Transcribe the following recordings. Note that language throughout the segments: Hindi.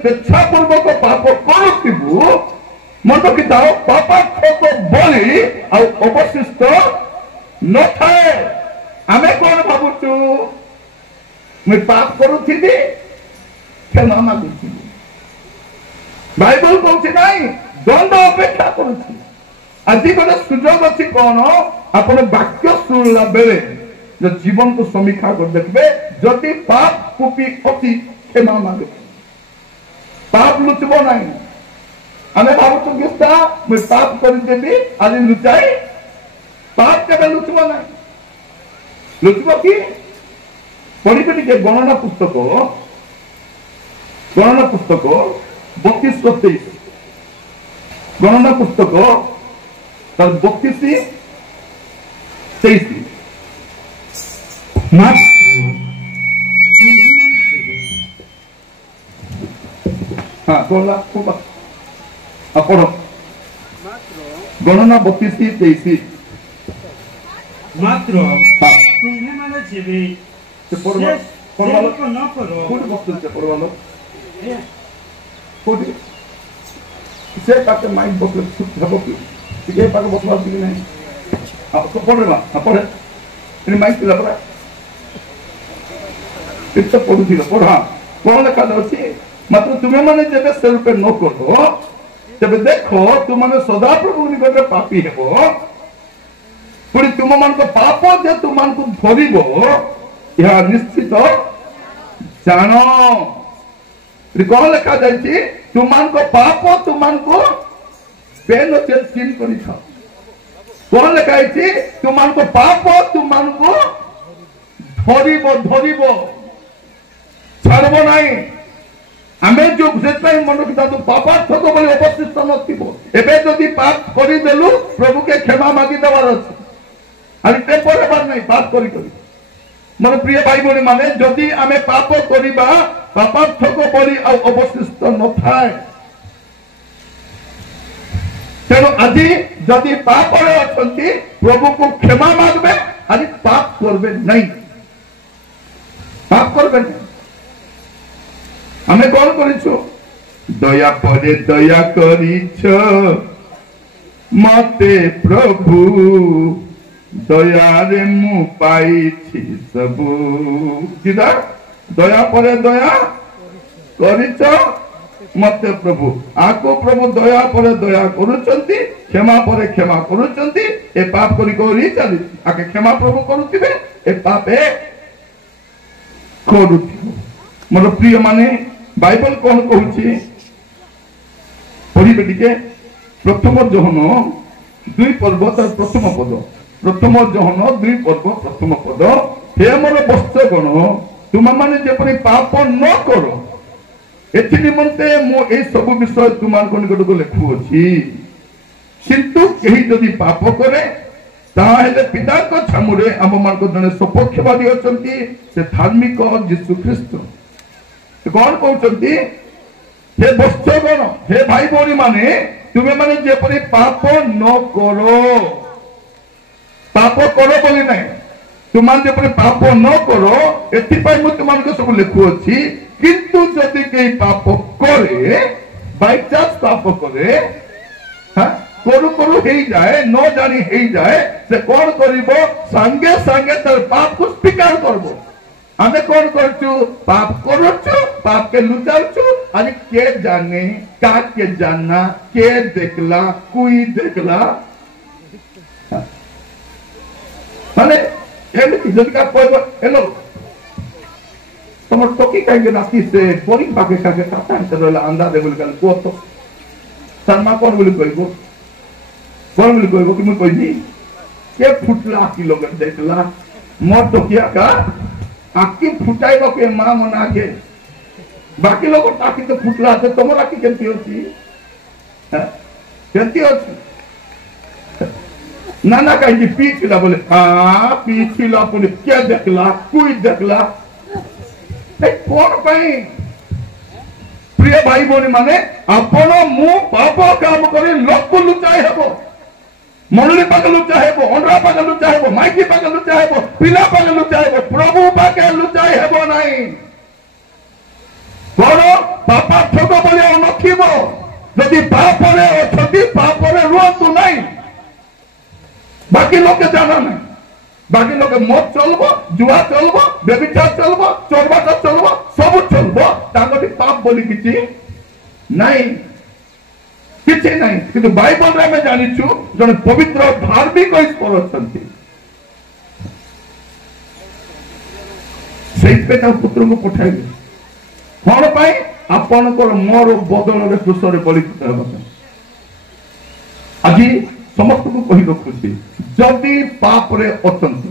स्वेच्छापूर्वक पाप करुथिबु मन रखिथाओ पापार्थक बलि अवशिष्ट न थाए। आमे कौन भावुचु मैं पाप करुथिबि क्षमा मागुथिबि बाइबल कहछि नहीं दंड अपेक्षा करुछि। आज गोटे सुजोग अच्छी कौन आपण वाक्य शुणला बेले जो जीवन को समीक्षा कर देखबे जदि पाप कुपी अति क्षमा मागे पाप लुचबो नहीं। आमे भावुछु किस्ता मैं पाप कर देबी आज लुचाई पाप केबे लुचबो नहीं। लुचबो कि पढ़िबे के गणना पुस्तक 32-23 गणना पुस्तक 32-23 हाँ बोला पढ़ो गणना 32-23 मात्र तुम्हें माने जीवी न करो से पाके माइंड बसले हबो कि ये पाके बसवा कि नहीं आप तो पढ़ रहा पढ़े इन माइंड पिला पड़ा इतना पढ़ू थी पढ़ा कौन लिखा जाଉଛି मात्र तुम्हें माने जेबे से रूपे न करो तबे देखो तुम माने सदा प्रभु निकट पापी हेबो पुरी तुम मान को पाप जे तुम मान को धरिबो यह निश्चित जानो कौन लिखा जाए तुम को पाप तुम को पेन चिन कर कौन लिखा है तुम को पाप तुम को धरब छाड़ब नहीं आमे जो मन रखा तो पापार्थक बोले अवशिष्ट नबे पाप करदेलु प्रभु के क्षमा मागी देवार अच्छे आम टेम्पर हेबार नहीं पाप कर मोर प्रिय भाई भौणी माने जदि आमे पाप करिबा पापार्थक बलि अवशिष्ट न थाए तेणु आज जदि पाप अच्छी प्रभु को क्षमा मागबे आज पाप करबे नहीं पाप करबे नहीं। आमे कौन करिछु दया परे दया करिछ मते प्रभु दया रे मु पाइछि सबु सीधा दया परे दया करिछ मते प्रभु आको प्रभु दया परे दया करूचंती क्षमा परे क्षमा करूचंती ए पाप करी करी चली आके क्षमा प्रभु करूथिबे ए पाप ए करूथिबो। मोर प्रिय माने बाइबल कौन कहूची पढ़िबे टिके प्रथम जोहन 2 पर्व तार प्रथम जोहन 2 पर्व प्रथम पद हे मोर वत्सगण तुम माने जेपरि पाप न करो एथि निमंते मो ए सब विषय तुम निकट को लिखुअछि किंतु केही जदि पाप करे ताहेले पिता को छामुरे आम मान को जने सपक्षवादी अछंती से धार्मिक यीशु ख्रीष्ट कौन कहउछंती हे वत्सगण हे भाई भौणी माने तुमे माने जेपरि पाप न करो बोली नहीं तुम पाप न करो एथिपाई मु तुम सब लिखुअछि किंतु जदि कई पाप करे बाई चांस पाप करे करू करू हे जाए न जानी हे जाए से कौन करिबो संगे संगे तर पाप को स्वीकार करबो। आमे कौन करछु पाप करछु पाप के लुचाछु आज के जाने का के जानना के देखला कोई देखला माने एमती जदि का कहबो हेलो तुम टोकी कहीं राती से बोरिंग पाके काके काटा अंतरला अंदा दे बोल कल को तो शर्मा कौन बोल कहबो कि मैं कहनी के फुटला की लोग देखला मोर टोकिया का आकी फुटाइबो के मां मना के बाकी लोग टाकी तो फुटला से तुमरा की केंती होची केंती होची नाना कहीं पीछला बोले हां पीछला पुने के देखला कोई देखला कौन पाई प्रिय भाई भौणी माने आपण मु पाप काम करे लोक को लुचाई हेबो मंडली पाके लुचाई हेबो अंडरा पाके लुचाई हेबो माइकी पाके लुचाई हेबो पिला पाके लुचाई हेबो प्रभु पाके लुचाई हेबो नहीं कौन ପାପାର୍ଥକ ବୋଲି ଆଉ ନଥିବ। ଯଦି ପାପରେ ଅଛନ୍ତି ପାପରେ ରୁହନ୍ତୁ ନାହିଁ। ବାକି ଲୋକେ ଜାଣ ନାହିଁ, ବାକି ଲୋକେ ମଦ ଚଲବ, ଜୁଆ ଚଲବ, ବ୍ୟଭିଚାର ଚଲବ, ଚୋରବାଟ ଚଲବ, ସବୁ ଚଲବ, ତାଙ୍କଠି ପାପ ବୋଲି କିଛି ନାହିଁ, କିଛି ନାହିଁ। କିନ୍ତୁ ବାଇବଲରେ ଆମେ ଜାଣିଛୁ ଜଣେ ପବିତ୍ର ଧାର୍ମିକ ଈଶ୍ୱର ଅଛନ୍ତି। ସେଇଥିପାଇଁ ତାଙ୍କ ପୁତ୍ରଙ୍କୁ ପଠାଇଲେ କଣ ପାଇଁ? ଆପଣଙ୍କର ମୋର ବଦଳରେ କୃଷରେ ବଳିକୃତ ହେବା ପାଇଁ। ଆଜି ସମସ୍ତଙ୍କୁ କହି ରଖୁଛି, ଯଦି ପାପରେ ଅଛନ୍ତି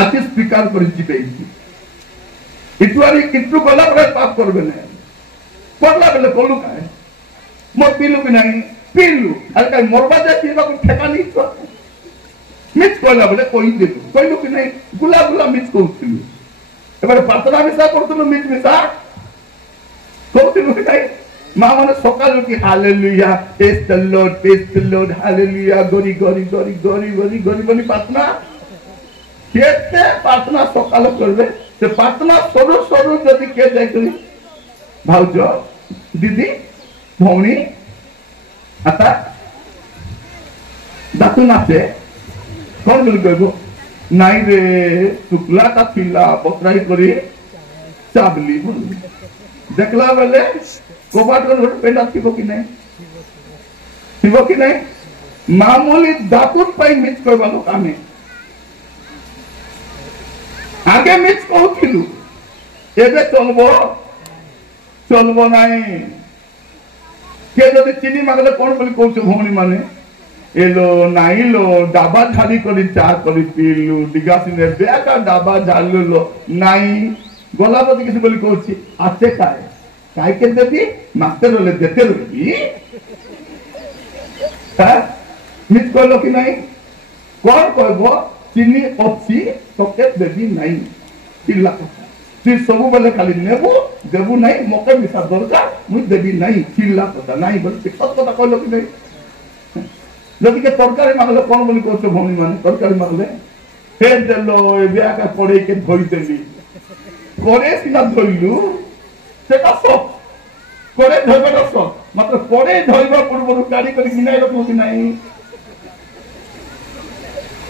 ଆଜି ସ୍ୱୀକାର କରି ଯିବେ। ଇଟୁ ଗଲା ପରେ ପାପ କରିବେ ନାହିଁ। করলা বেলে করলু কায় মো পিলু কি নাই পিলু আর কাই মরবা যা পিবাকু ঠেকা নেই তো মিছ কইলা বেলে কই দিলু কইলু কি নাই গুলা গুলা মিছ কইছিলু এবারে প্রার্থনা মিছা করতুলু মিছ মিছা কইতিলু কি মা মানে সকাল কি hallelujah praise the lord hallelujah গরি গরি গরি গরি গরি গরি বলি প্রার্থনা কেতে প্রার্থনা সকাল করবে সে প্রার্থনা সরু সরু যদি কে যাই ভাউজ দিদি ভৌণী আতা দাতু নাচে কোন বলি কইব নাই রে শুক্লাটা ছিলা বতরাই করি চাবলি দেখলা বেলে কবাট পেন্ডা থিব কি নাই মামুলি দাতুর পাই মিছ কইবা লোক আমি আগে মিছ কইছিলু এবে চলবো নাই কে যদি চিনি মাগলে কোন বলি কইছো ভৌণী মানে এলো নাইলো ডাবা ঢালি করে চা করে পিলু দিগাসিনে বেকা ডাবা ঢাললো নাই গোলাপতি কিছু বলি কইছি আছে কাই কে দেবি মাতে রলে দেতে রবি হ্যাঁ মিছ কইলো কি নাই কোন কইব চিনি অছি তোকে দেবি নাই চিল্লা তুই সবু বেলে খালি নেবু দেবু নাই মকে মিশা দরকার মুই দেবি নাই চিল্লা কথা নাই বলি সত কথা কইলো কি নাই যদি কে তরকারি মাগলে কোন বলি করছো ভৌণী মানে তরকারি মাগলে ফের দিল বিয়াকা পড়ে কে ধরি দেলি করে সিনা ধরলু সেটা সব করে ধরবে সব মাত্র পরে ধরবা পূর্বরু গাড়ি করে কিনাই রকম কি নাই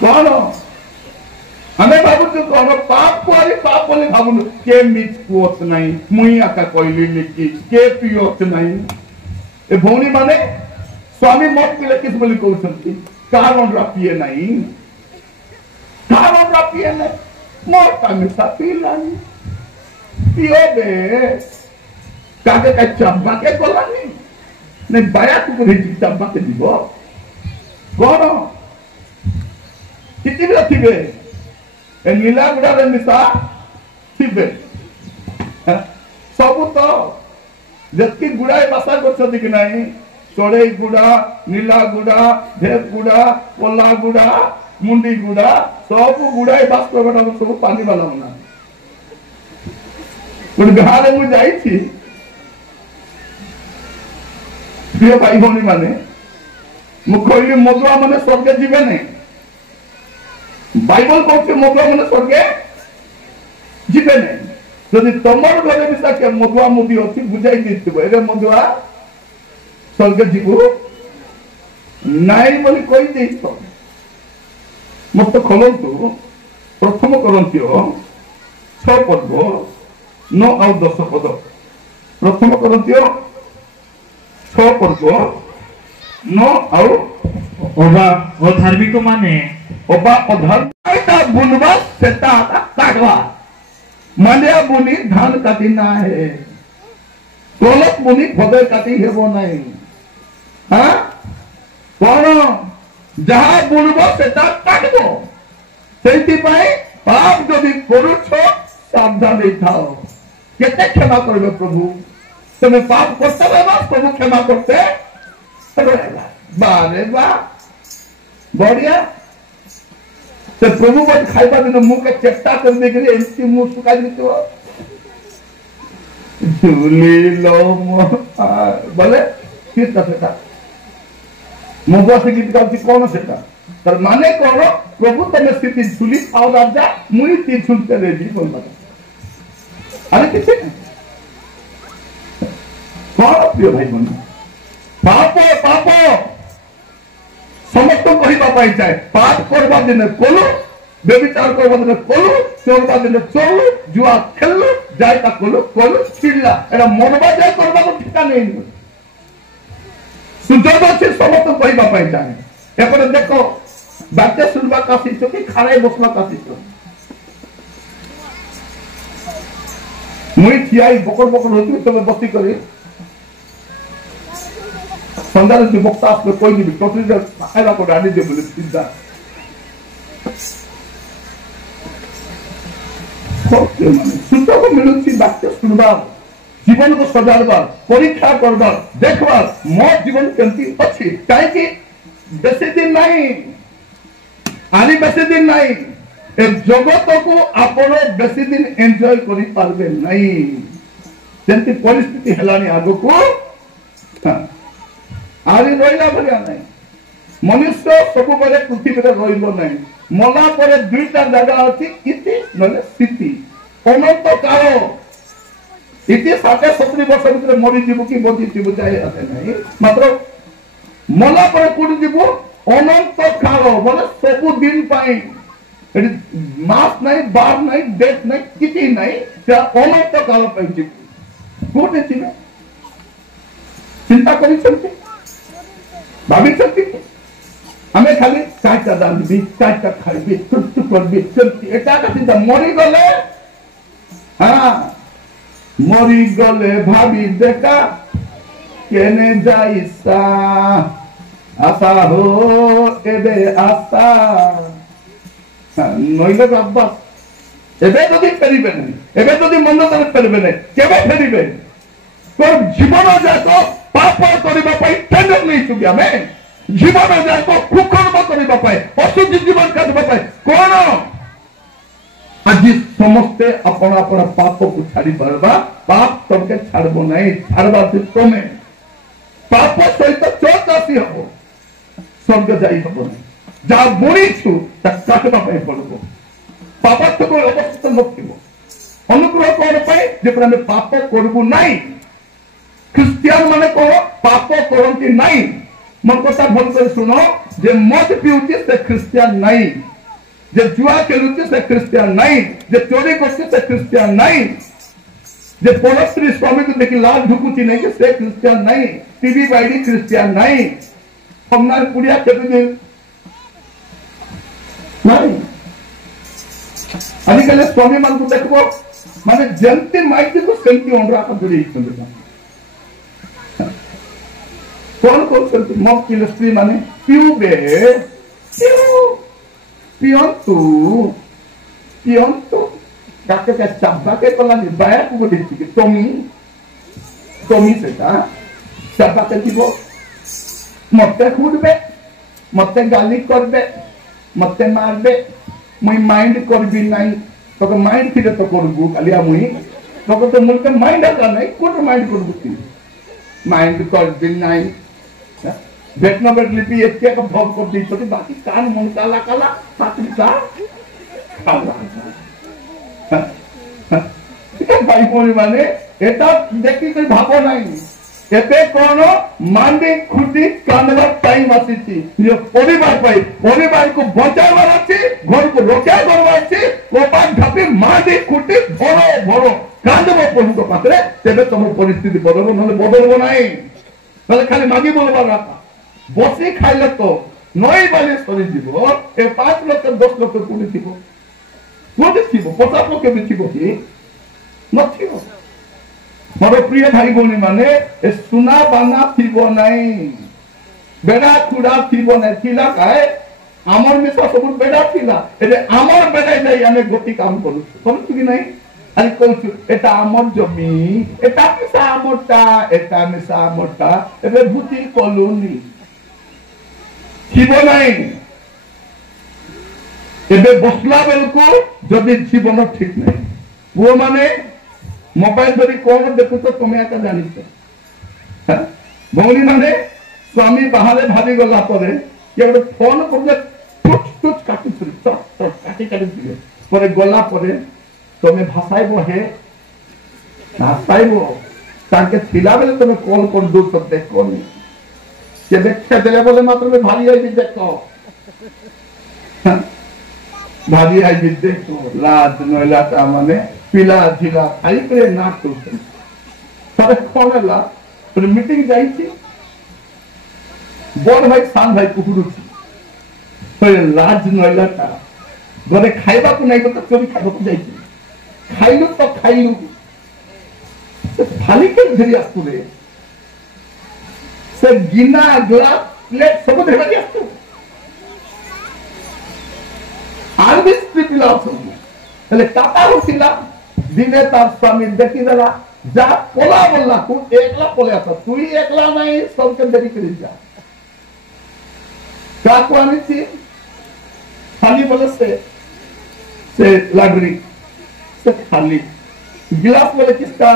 কোন আমি ভাবুଛୁ কোন পাপ করে পাপ বলে ভাবুনু কে মিছ কুয়ত নাই মুই আকা কইলি লিখি কে পিয়ত নাই এ ভৌণী মানে স্বামী মত পিলে কিস বলি কହୁଛନ୍ତି কারণ রাপিয়ে নাই মোর কামে সাপিলানি পিওবে কাকে কা চাব্বাকে গলানি নে বায়া তুকু রে চাব্বাকে দিব কোন কিতি রাখিবে এ নীলা গুড়ারে মিশা থিবে সবু তো যেতকি গুড়ায় বাসা করছନ୍ତି কি নাই চড়েই গুড়া নীলা গুড়া ঢেপ গুড়া পলা গুড়া মুন্ডি গুড়া সবু গুড়ায় বাস করবেটা সবু পানি বালা না গোটে গাঁরে মু যাইছি প্রিয় ভাই ভৌণী মানে মু কইলি মদুয়া মানে স্বর্গে ଯିବେ নাই বাইবেল কইছে মদুয়া মানে স্বর্গে ଯିବେ নাই যদি তোমার ঘরে মিশা কে মদুয়া মুদি অছি বুঝাই দিছিব এরে মদুয়া স্বর্গে ଯିବୁ নাই বলি কই দেইছ মত খলন্তু প্রথম করন্তীয় 6 পর্ব 9 ଆଉ 10 পদ প্রথম করন্তীয় 6 পর্ব 9 ଆଉ ওবা অধার্মিক মানে ওবা অধর্মিকটা বুনবা সেটা কাটবা মালিয়া বুনি ধান কাটি না হে কলক বুনি ফদে কাটি হেব নাই হ্যাঁ কোন যাহা বুনব সেটা কাটব সেইপাই পাপ যদি করুছ সাবধান থাও কেতে ক্ষমা করবে প্রভু তুমি পাপ করতে পারবা প্রভু ক্ষমা করতে বারে বা বড়িয়া সে প্রভু বল খাইবা দিন মুখে চেষ্টা করে দেখি এমতি মুখ শুকাই দিত ঝুলিল বলে কিটা সেটা মগুয়া से गीत गाती कौन सेटा तर माने कौन प्रभु तमे स्थिति झुली आओ राजा मुई ती झुलते रे जी बोल बता अरे किसे कौन प्रिय भाई बहन पाप पाप समस्त कहवाई चाहे पाप करवा दिन कलु व्यभिचार करवा दिन कलु चोरवा दिन चोरु जुआ खेलु जायता कलु कलु छिड़ला एटा मनवा जाए करवा ठिका नहीं सुजोग अच्छे समस्त कहवाई चाहे एपटे देख बात्या सुनवा काशीच कि खाड़े बसवा काशीच मुई ठिया बकर बकर होती तुम बसी कर संध्यारे जो बक्ता आपने कोई नहीं टोटली खाएगा को डाली दे बोले सीधा सुनता मिलुची बात्या सुनवा जीवन को सजाड़बार परीक्षा करबार देखबार मो जीवन केमती अच्छी कहीं बेसी दिन नहीं आनी बेसी दिन नहीं ए जगत को आपण बेसी दिन एंजॉय करि पारबे नहीं जेंती परिस्थिति हेलानी आगो को आरी रहिला भलिया नहीं मनुष्य सब बेले पृथ्वी रे रहिबो नहीं मला परे दुईटा जगह अछि इति नले स्थिति अनंत काल इति 70 वर्ष भितर मरि जीवो कि बंची जीवो चाहे आते नहीं मात्र मला परे कोडी जीवो अनंत काल बोले सब दिन पाई मास नहीं बार नहीं डेट नहीं किसी नहीं त्या अनंत काल पाई जीवो कोटे जीवो चिंता करि सकते भाभी सकते हमें खाली चाटा रांधबी चाटा खाइबी तुट करबी चलती एटा का चिंता मरी गले हां मरी गले भाभी देखा केने जाइसा आशा हो एबे आशा नइले बाबा एबे जदि फेरिबे नहीं एबे जदि मन तरे फेरिबे नहीं केबे फेरिबे तो जीवन जाको पाप करबा पई टेंडर नहीं छुबी हमें जीवन जाको कुकर्म करबा पई अशुद्ध जीवन काटबा पई कोन आज समस्ते अपना अपना पाप को छाड़ी परबा पाप तुमके छाड़बो नहीं छाड़बा तुमे पाप सहित चौकासी हबो स्वर्ग जाई हबो नहीं जा बुणी छु ता काटबा पई पड़बो पाप तो कोई अवस्था नथिबो अनुग्रह कोन पई जे पर हम पाप करबो नहीं क्रिश्चियन माने को पाप करंती नहीं मन कथा भल कर सुनो जे मद पिउची से क्रिश्चियन नहीं जे जुआ खेलुची से क्रिश्चियन नहीं जे चोरी करची से क्रिश्चियन नहीं जे परस्त्री स्वामी को देखि लाल ढुकुची नहीं के से क्रिश्चियन नहीं टीवी बाइडी क्रिश्चियन नहीं हमना पुड़िया खेलुची नहीं आजिकल स्वामी मान को देखबो माने जेंती माइक को सेंती ओंडरा का जुड़ी हिंदुता कौन कौन करते मॉक इंडस्ट्री माने पिउबे पियंतु काके का चाबा के पला नि बाया को बोली कि टमी सेटा चाबा के दिबो मते खुदबे मते गाली करबे मते मारबे मुई माइंड करबी नहीं तो माइंड थिले तो करबू खाली मुई तो मुलके माइंड आका नहीं कोन माइंड करबू माइंड करबी नहीं बेटना बेट लिपि एके का भव कर दी तो बाकी कान मन काला काला साथी का भाई कोनी माने एटा देखि कोई भाबो नहीं एते कोनो मांडी खुटी कांदवा टाइम आसीची ये परिवार को बचाइबार अछि घर को रक्षा करबा अछि कोपान ढापी मांडी खुटी भरो कांदवा पहुंचो पात्रे तेबे तुम परिस्थिति बदलबो नले बदलबो नहीं नले खाली मागी बोलबा राखा बसी खाइले तो नई बाली सरी जीव ए 5 लाख 10 लाख कोनी थिबो कोनी थिबो 50 लाख के थिबो कि नथिबो मोर प्रिय भाई बोनी माने ए सुना बाना थिबो नहीं बेडा खुड़ा थिबो नहीं थिला काए आमर मिसा सब बेडा थिला एले आमर बेडा नहीं आमे गोटी काम करू करू कि नहीं अरे कहू एटा आमर जमी एटा मिसा आमरटा एबे भूति कॉलोनी जीवन नहीं एबे बसला बेलको जदि जीवन ठीक नहीं वो माने मोबाइल धरी कौन देखु तो तुम्हें आका जानिछ भौनी माने स्वामी बाहरे भाभी गला परे ये गोटे फोन करले टुच काटी छुरी चट काटी दिए परे गला परे तुम्हें भाषाइबो हे भाषाइबो ताके थिला बेले तुम कॉल कर दो तो देखो नहीं के देखते देले बोले मात्र में भारी आई देखो भारी आई देखो लाज नैलाटा माने पिला झिला खाई करे ना तो तबे कोन ला पर मीटिंग जाई छी बड़ भाई सान भाई कुकुरु छी तो लाज नैलाटा घरे खाइबा को नहीं तो चोरी खाइबा को जाई छी खाइलु तो खाइलु थाली के धरी आस्तु रे से गिना ग्लास प्लेट सब धरी के आस्तु आर भी स्त्री पिला सब એટલે કાકા હોતીલા દિને તાર સ્વામી દેખી દેલા જા પોલા બોલલા તું એકલા પોલે હતા તું એકલા નહીં સૌકે દેરી કરી જા કાકો આની છે ખાલી બોલે से लाडरी से खाली गिलास बोले किसका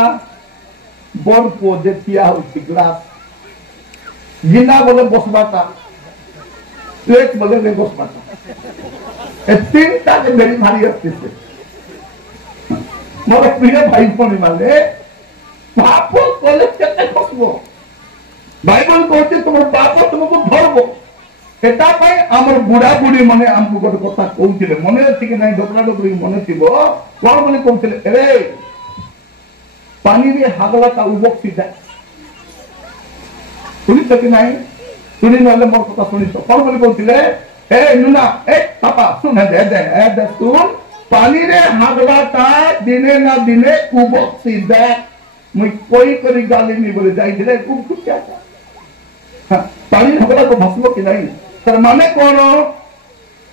बोर्ड को देखिया उसी गिलास गिना बोले बसबाता प्लेट बोले नहीं बसबाता तीन टाके मेरी भारी अस्ती से मोर प्रिय भाई कोनी माले पापो कोले केते खसबो बाइबल कहते तुम पापो तुमको धरबो एटा पाई हमर बुढ़ा बुढ़ी माने हमको गोटे कथा कहउथिले मने अछि कि नहीं डोकरा डोकरी मने थिबो कोन बोले कहउथिले अरे पानी रे हागला का उबक सीधा सुनी तो कि नहीं सुनी नले मोर कथा सुनी तो कोन बोले कहउथिले ए नुना ए पापा सुन दे सुन पानी रे हागला का दिने ना दिने उबक सीधा मुई कोई करी गाली नहीं बोले जाई दिले उब क्या था पानी हागला को भस्म कि नहीं तर माने कोन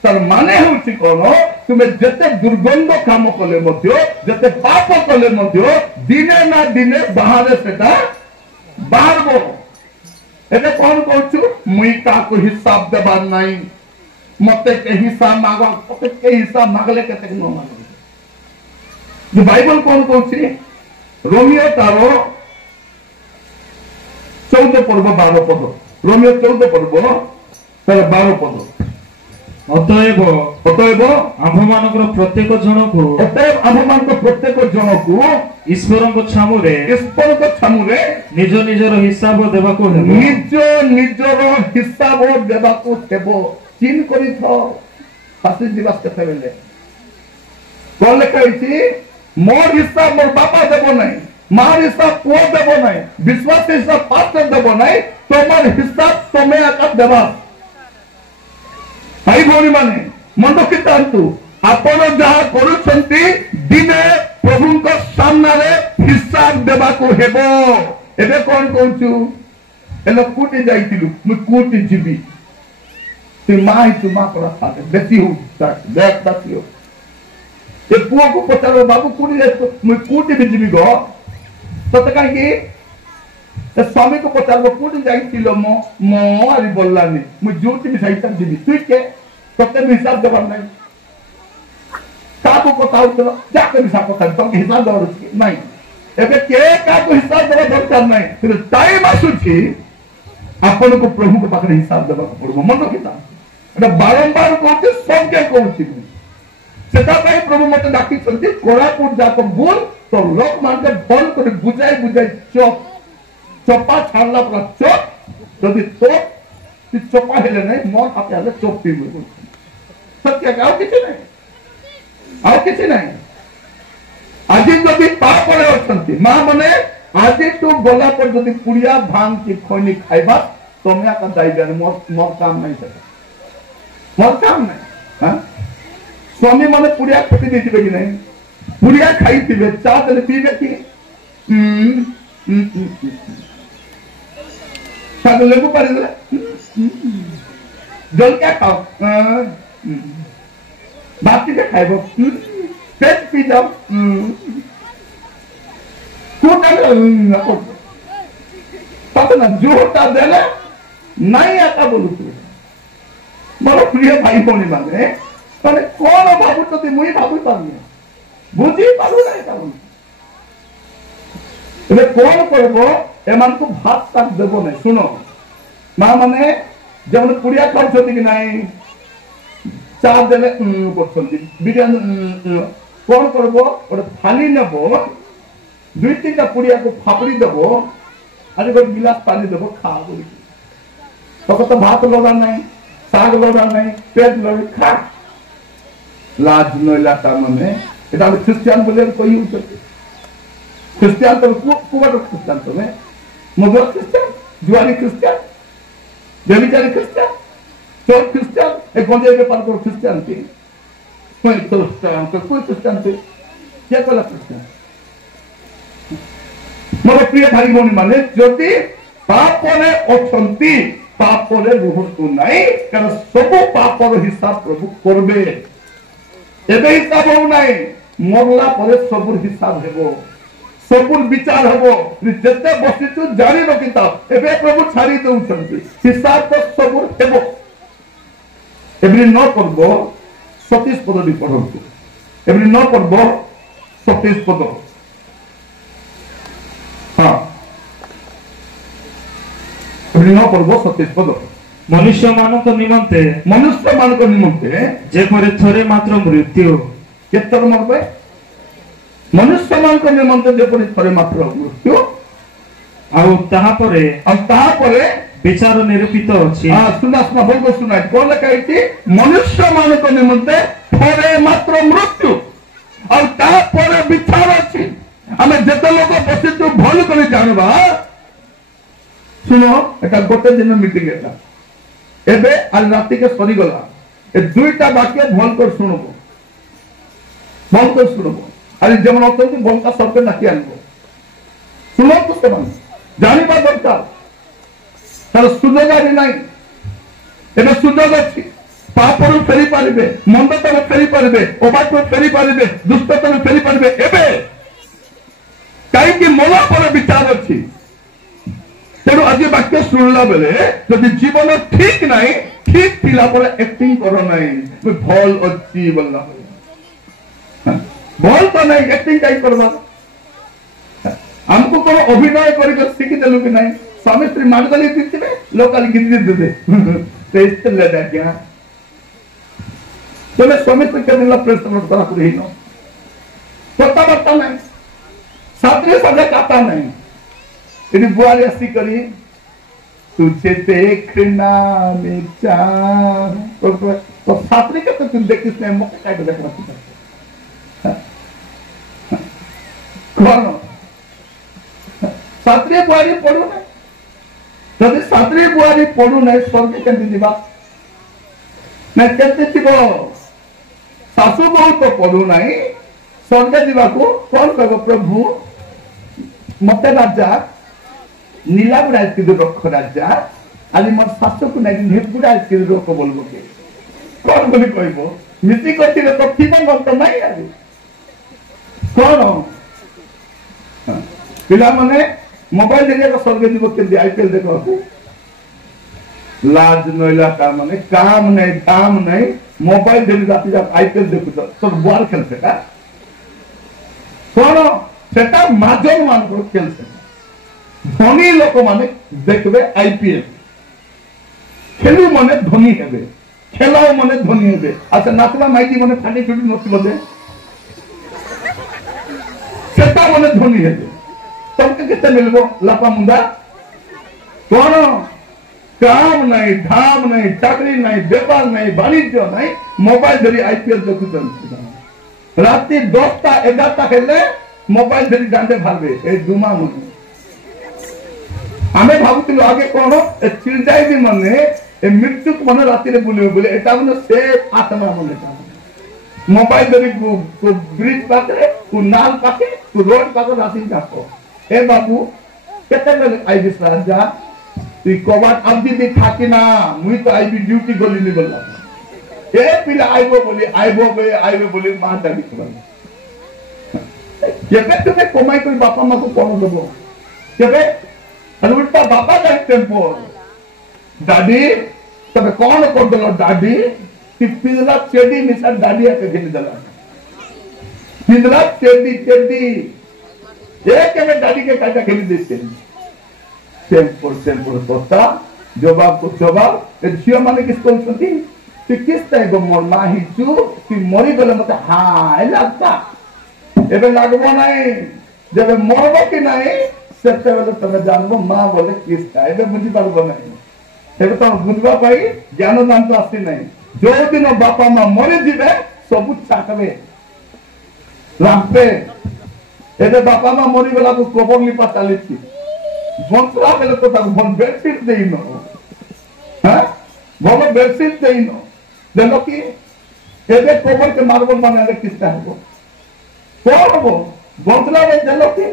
तर माने होछि कोन तुमे जते दुर्गंध काम कले मध्य जते पाप कले मध्य दिने ना दिने बाहर सेटा बाहरबो एते कोन कहछु मुई का को हिसाब देबा नहीं मते के हिसाब मागा मते के हिसाब मागले केते न मागले जो बाइबल कोन कहछि रोमियो तारो 14 पर्व 12 पद रोमियो 14 पर्व 12 पद ଅତଏବ ଆମ୍ଭମାନଙ୍କର ପ୍ରତ୍ୟେକ ଜଣକୁ ଈଶ୍ୱରଙ୍କ ଛାମୁରେ ନିଜ ନିଜର ହିସାବ ଦେବାକୁ ହେବ ନିଜ ନିଜର ହିସାବ ଦେବାକୁ ହେବ ଚିହ୍ନ କରିଥାଅ ଶାସ୍ତ୍ରୀ ଦିବସ କେତେବେଳେ କଣ ଲେଖା ହେଇଛି ମୋର ହିସାବ ମୋର ବାପା ଦେବ ନାହିଁ ମାର ହିସାବ ପୁଅ ଦେବ ନାହିଁ ବିଶ୍ୱାସ ହିସାବ ପାଷ୍ଟର ଦେବ ନାହିଁ ତମର ହିସାବ ତମେ ଆକା ଦେବା भाई भौणी माने मन रखिथांतु आपण जहा करूछंती दिने प्रभु सामने हिसाब देबा को हेबो एबे कोन कहूछु एलो कुटी जाइतिलु मु कुटी जीबी ते माई तु मा पर फाटे बेसी हो देख दासियो ए पुओ को पचारो बाबू कुटी जाय मु कुटी भी जीबी गो तत काई की ए स्वामी को पचारो कुटी जाइतिलो मो आरी बोललानी मु जोटी भी साइता जीबी तु के तते हिसाब देबार नहीं काको कथा होतलो जाके हिसाब कथा तो हिसाब देबार नहीं एबे के काको हिसाब देबा दरकार नहीं फिर टाइम आसुची आपन को प्रभु के पाखरे हिसाब देबा पड़बो मन रखिता एटा बारंबार कहते सब के कहउची सेटा पई प्रभु मते डाकी छथि कोरापुर जाको बोल तो लोक मान के फोन कर बुझाई चोपा छाड़ला पर चोप यदि तो चोपा हेले नहीं मन आपे आले चोप पीबो सत्य गाओ किसी नहीं आज जदि पाप रे अछंती मां मने आज तो बोला पर जदि पुड़िया भांग की खैनी खाइबा तमे आका दाइबे मोर काम नहीं सके मोर काम नहीं हां स्वामी मने पुड़िया खटी देतिबे कि नहीं पुड़िया खाइतिबे चा देले पीबे कि साग लेबू पारिले जल क्या खाओ बाकी के खाइबो पेट पी जाओ तब ना जोटा देले नहीं आता बोलू तू मोर प्रिय भाई भौणी माने तने कोन भाबु तो मुई भाबु पानी बुझी पालु नहीं पालु तबे कोन करबो एमान को भात तक देबो नहीं सुनो मां माने जब पुड़िया खाउछथि कि नहीं चा देले करछथि बिरियानी कोन करबो ओटे थाली नेबो दुई तीन पुड़िया को फापड़ी देव आज गोटे गिलास पानी देव खा बोल तो भात लगा नहीं शाग लगा नहीं पेट लगे खा लाज नईला मैंने ख्रिस्टियान बोले कही ख्रिस्टियान तुम कुबार ख्रिस्टियान तुम्हें मधुआ ख्रिस्टियान जुआरी ख्रिस्टियान व्यभिचारी ख्रिस्टियान चोर ख्रिस्टियान एक गंजे बेपार करो ख्रिस्टियान थी कोई ख्रिस्टियान थे क्या कला ख्रिस्टियान मोर प्रिय भाई भौणी माने जदि पापरे अछंती पापरे रुहतु नहीं कारण सब पापर हिसाब प्रभु करबे एबे हिसाब हो नहीं मरला परे सबुर हिसाब हेबो सबुर विचार हेबो जेते बसितु जानि रखिता एबे प्रभु छाड़ी दउछंती हिसाब तो सबुर हेबो एबे न करबो 27 पद भी पढंतु एबे न करबो 27 पद हां एबे न करबो 27 पद मनुष्य मानक निमंते जेपरि थरे मात्र मृत्यु केतर मरबे मनुष्य मानक निमंते जेपरि थरे मात्र मृत्यु आउ ताहा परे विचार निरूपित अछि सुना बोल सुना कोन कहैछि मनुष्य मानक निमंते थरे मात्र मृत्यु और ताहा परे विचार अछि हमें जेते लोग बसितु भल करी जानबा सुनो एटा गोटे दिन मीटिंग एटा एबे आज राति के सरी गला ए दुईटा वाक्य भल कर सुनबो आज जेमन अतंती भल का सबके नाकी आनबो सुनो तो समान जानिबा दरकार तार सुजोगा नहीं एबे सुजोग अछि पापरु फेरी पारिबे मंदतरु फेरी पारिबे अबाटरु फेरी पारिबे दुष्टतरु फेरी पारिबे एबे काई कि मोला पर विचार अछि तेणु आज वाक्य शुणला बेले जदि जीवन ठीक नहीं ठीक थिला पर एक्टिंग करो नहीं भल अच्छी बोलना भल तो नहीं एक्टिंग कहीं करवा हमको कौन अभिनय करके सीखी देलु कि नहीं स्वामी स्त्री मारगली दीते लोकल गिद्दी देते टेस्ट ले दे क्या तमे स्वामी स्त्री के दिला प्रेस नोट करा पुरी नो पता बता नहीं सात्री सजा काटा नहीं इनी बुआरी आसी करी तुझे देखना मैं चाह तो सात्री के तो तुम देखिस नहीं मौका काय को देखना कौन सात्री बुआरी पढ़ू नहीं जदि सात्री बुआरी पढ़ू नहीं स्वर्ग केंद्र दिवा मैं कहते थी वो सासू बहु तो पढ़ू नहीं स्वर्ग दिवा को कौन कहो प्रभु मत राजा नीलाबुड़ा रख राजा आज मोर शाशु को नहीं ढेपुड़ा रोक बोलबो के कौन बोली कहबो मिसी करती तो थीबन तो नहीं आज कौन पिला माने मोबाइल देखिए तो स्वर्ग जीव के आईपीएल देखो लाज नईला का माने काम नहीं दाम नहीं मोबाइल देखि राति जा आईपीएल देखु तो बुआर खेल सेटा कौन सेटा माजन मान को खेल से धनी लोक माने देखबे आईपीएल खेलु माने धनी हेबे खेलाओ माने धनी हेबे अच्छा नाचला माइटी माने फाटी फुटी नचलो दे सेटा माने धनी हेबे सबके कितने मिलबो लापा मुंडा कौन काम नहीं धाम नहीं चाकरी नहीं व्यापार नहीं वाणिज्य नहीं मोबाइल धरी आईपीएल देखु राति 10टा 11टा खेलले मोबाइल धरी डांडे भागबे ए दुमा मुनि आमे भाबुतिलो आगे कोन ए चिलजाई भी मने ए मृत्यु मने राति रे बुलिबे बोले एटा मने से आत्मा मने मोबाइल धरी को ब्रिज पाते को नाल पाते को रोड पाते राति जाको ए बाबू केते बेले आईबी राजा तु कोबाट अब दी थाकी ना मुई तो आईबी ड्यूटी गली नि बोला ए पिला आइबो बोली मां दाबी करला केबे तुमे कमाई कर बापा मा को कोन दबो केबे उल्टा बापा का टेम्पो दादी तबे कौन कर दलो दादी कि पिंजरा चेडी मिसा दादी के घेन दला पिंजरा चेडी एक में दादी के काटा खेली देते टेम्पो तोता जवाब को जवाब ए झियो माने किस कोन छथि कि किस ताई गो मोर माही चू कि मरी गले मते हाय लागता एबे लागबो नाही जब मरब कि नहीं से तुम जानब माँ बोले किसका एबे बुझी पारब नहीं तेरे तुम बुझवा पाई ज्ञान दान तो आसी नहीं जो दिन बापा माँ मरी जीवे सब चाटबे रामपे एबे बापा माँ मरी गला को कबर लिपा चली बंसला बेले तो भन बेडशीट देन हाँ भल बेडशीट देन देल कि एबे कबर के मार्बल बना किसका है कौन हम बंसला में देल कि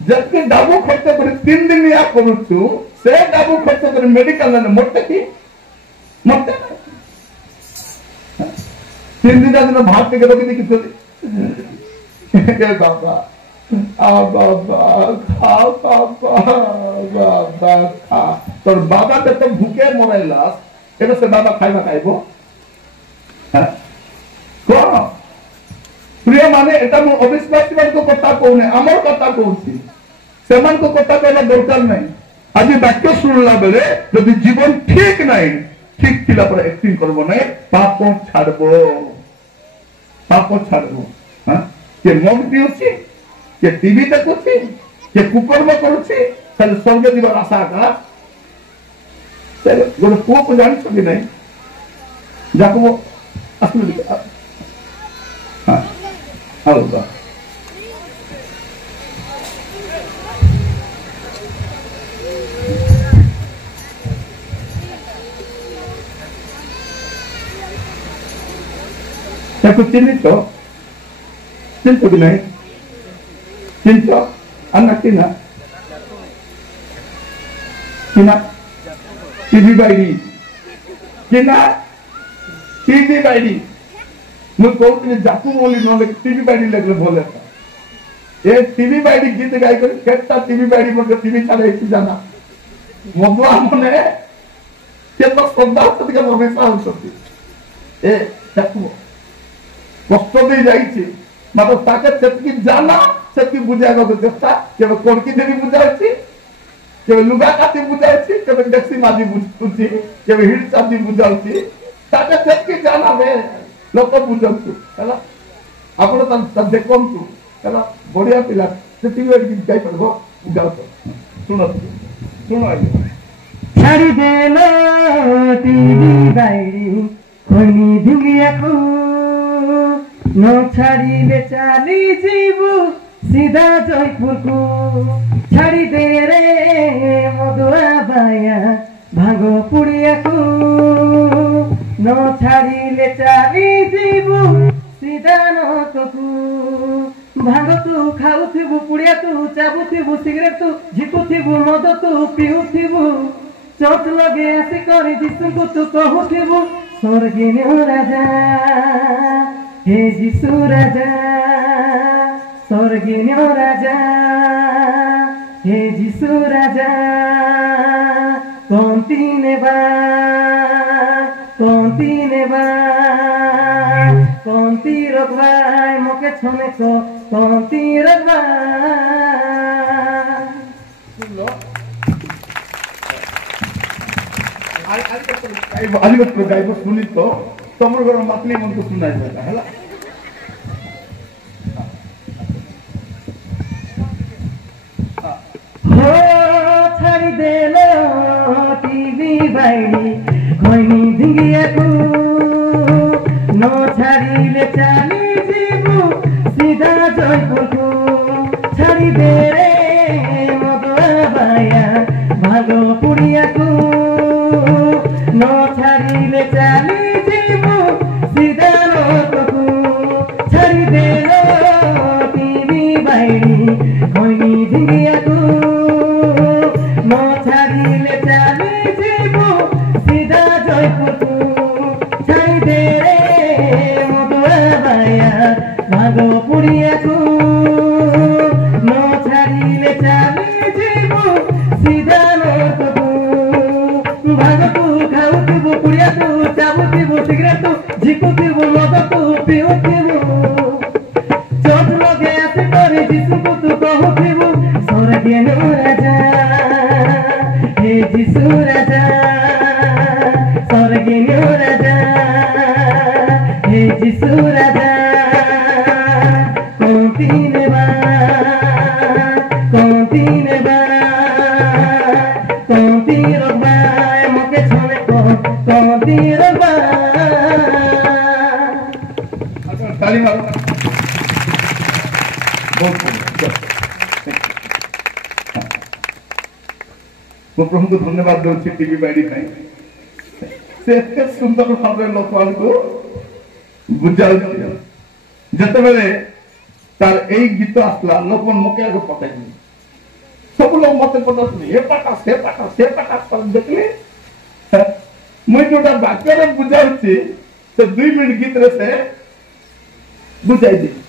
जबकि डाबू खर्च कर 3 दिन या करूछु से डाबू खर्च कर मेडिकल ने मोटे की मोटे 3 दिन भात के लोग नहीं किसी ए बाबा आ बाबा खा बाबा बाबा खा तोर बाबा के तो भूखे मरैलास एबे से बाबा खाइबा खाइबो कोन प्रिय माने एटा मु अविश्वासी मान को कथा कहने हमर कथा कहूची सेमान को कथा कहला दरकार नहीं आज वाक्य सुनला बेले यदि जीवन ठीक नहीं ठीक थिला पर एक्टिंग करबो नहीं पाप छाड़बो हां के मग पिउची के टीवी देखुची के कुकर्म करूची खाली स्वर्ग दिबार आशा का चलो गोटे पुओ को जानि सकी नहीं जाको असली हां हल्का कुछ चिन्हित कि नहीं चिंतो अन्ना किना टीवी बाइडी किना टीवी बाइडी मैं कहूँ जाकू बोली न टीवी बाइडी लगे भले ये टीवी बाइडी गीत गाई कर केटा टीवी बाइडी मगर टीवी छाड़े एक जाना मधुआ मने केटा श्रद्धा सत्य का भविष्य होती ए जाकू कष्ट दे जाइए मतलब ताके सेतकी जाना सेतकी बुझागा तो चेष्टा केवल कोड़की देवी बुझाउची केवल लुगा काटी बुझाउची केवल डेक्सी माजी बुझुची केवल हिल चादी बुझाउची ताके सेतकी जाना बे लोक बुझाउछु हला आपण त देखंतु हला बढ़िया पिला सेती वेट की जाई परबो बुझाउ सुनो आगे छाड़ी देलो टीवी बाइडी खोनी दुगियाको न छाड़ीले चाली जीवु सीधा जयपुर को छाड़ी दे रे मधुआ बाया भागो पुड़िया को न छाड़ीले चाली जीवु सीधा नकु भागो तू खाउथिबु पुड़िया तू चाबुथिबु सिगरेट तू झिकुथिबु मद तू पिउथिबु चोट लगे आसी करी जिसुको तू कहूथिबु स्वर्गीय राजा हे जिसु राजा स्वर्गीय राजा हे जिसु राजा कौंती नेबा कौंती रखवाय मोके छने को कौंती रखवाय आज गाइब सुनी तो तमर घर मतली मन को सुनाई देता है हो छाड़ी देलो टीवी बाइडी खोनी धिंगिया को न छाड़ीले चाली जीवु सीधा जयपुर को छाड़ी दे रे मधुआ बाया भागो पुड़िया को न छाड़ीले चाली सीधा लोकू छाड़ी देलो टीवी बाइडी खोनी धिंगिया को न छाड़ीले चाली जीवु सीधा जयपुर को छाड़ी दे रे मधुआ बाया भागो पुड़िया को न छाड़ीले चाली जीवु सीधा लोकू भागो तू खाउथिबु पुड़िया तू चाबुथिबु सिगरेट तू झिकुथिबु मद तू पिउथिबु चोट लगे आसी करे जिसुको तू कहूथिबु स्वर्गीय राजा हे जिसु राजा स्वर्गीय राजा हे जिसु राजा कौंती नेबा कौंतीर बा ताली मारो ना। ମୁଁ ପ୍ରଭୁଙ୍କୁ ଧନ୍ୟବାଦ ଦେଉଛି ଟିଭି ବାଇଡି ପାଇଁ ସେ ଏତେ ସୁନ୍ଦର ଭାବରେ ଲୋକମାନଙ୍କୁ ବୁଝାଉଛି। ଯେତେବେଳେ ତାର ଏଇ ଗୀତ ଆସିଲା ଲୋକ ମତେ ଆଗ ପକାଇଲି ସବୁ ଲୋକ ମତେ ପଚାରୁଛନ୍ତି ଏ ପାଠ ସେ ପାଠ ଦେଖିଲି ମୁଇଁ ଯୋଉଟା ବାକ୍ୟରେ ବୁଝାଉଛି ସେ 2 ମିନିଟ ଗୀତରେ ସେ ବୁଝାଇ ଦେଇଛି।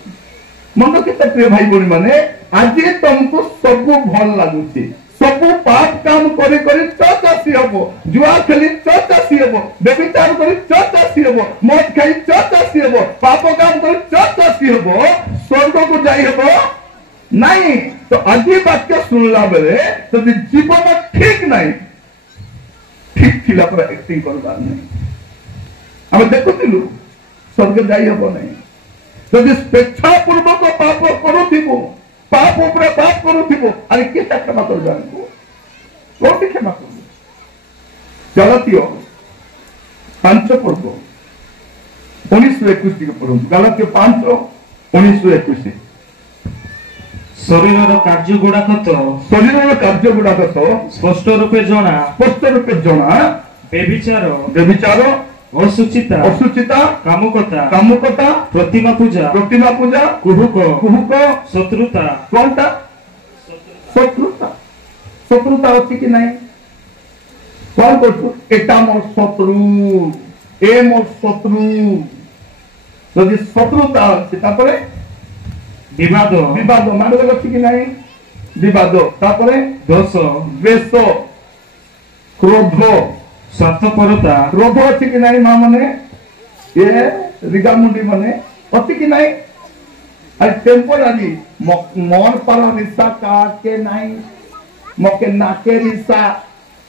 ମନ କେତେ ପ୍ରିୟ ଭାଇ ଭଉଣୀ ମାନେ ଆଜି ତମକୁ ସବୁ ଭଲ ଲାଗୁଛି ସବୁ ପାପ କାମ କରି କରି ଚଚାସି ହବ ଜୁଆ ଖେଳି ଚଚାସି ହବ ବ୍ୟଭିଚାର କରି ଚଚାସି ହବ ମଦ ଖାଇ ଚଚାସି ହବ ପାପ କାମ କରି ଚଚାସି ହବ ସ୍ୱର୍ଗକୁ ଯାଇ ହବ ନାଇଁ। ତ ଆଜି ବାକ୍ୟ ଶୁଣିଲା ବେଳେ ଯଦି ଜୀବନ ଠିକ ନାହିଁ ଠିକ ଥିଲା ପରେ ଆକ୍ଟିଂ କରିବାର ନାହିଁ। ଆମେ ଦେଖୁଥିଲୁ ସ୍ୱର୍ଗ ଯାଇ ହବ ନାହିଁ। ଯଦି ସ୍ୱେଚ୍ଛାପୂର୍ବକ ପାପ କରୁଥିବ ପାପ ଉପରେ ପାପ କରୁଥିବ ଆରେ କେତେ କ୍ଷମା କରିବ ଆମକୁ କୋଉଠି କ୍ଷମା କରିବ? ଗାଲାତୀୟ 5 ପର୍ବ 19-21 ଟିକେ ପଢନ୍ତୁ। ଗାଲାତୀୟ 5:19-21। ଶରୀରର କାର୍ଯ୍ୟ ଗୁଡାକ ତ ସ୍ପଷ୍ଟ ରୂପେ ଜଣା ବ୍ୟଭିଚାର ଅଶୁଚିତା କାମୁକତା ପ୍ରତିମା ପୂଜା କୁହୁକ ଶତ୍ରୁତା କଣଟା ଶତ୍ରୁତା ଅଛି କି ନାହିଁ? କଣ କରୁଛୁ ଏଟା ମୋର ଶତ୍ରୁ ଏ ମୋର ଶତ୍ରୁ। ଯଦି ଶତ୍ରୁତା ଅଛି ତାପରେ ବିବାଦ ମାଡଗୋଳ ଅଛି କି ନାହିଁ? ବିବାଦ ତାପରେ ଦୋଷ ଦ୍ୱେଷ କ୍ରୋଧ ସ୍ୱାର୍ଥପରତା କ୍ରୋଧ ଅଛି କି ନାହିଁ? ମା ମାନେ ଏ ରିଗାମୁଣ୍ଡି ମାନେ ଅଛି କି ନାହିଁ? আর টেম্পোরারি মন পারা রিসা কাকে নাই মকে নাকে রিসা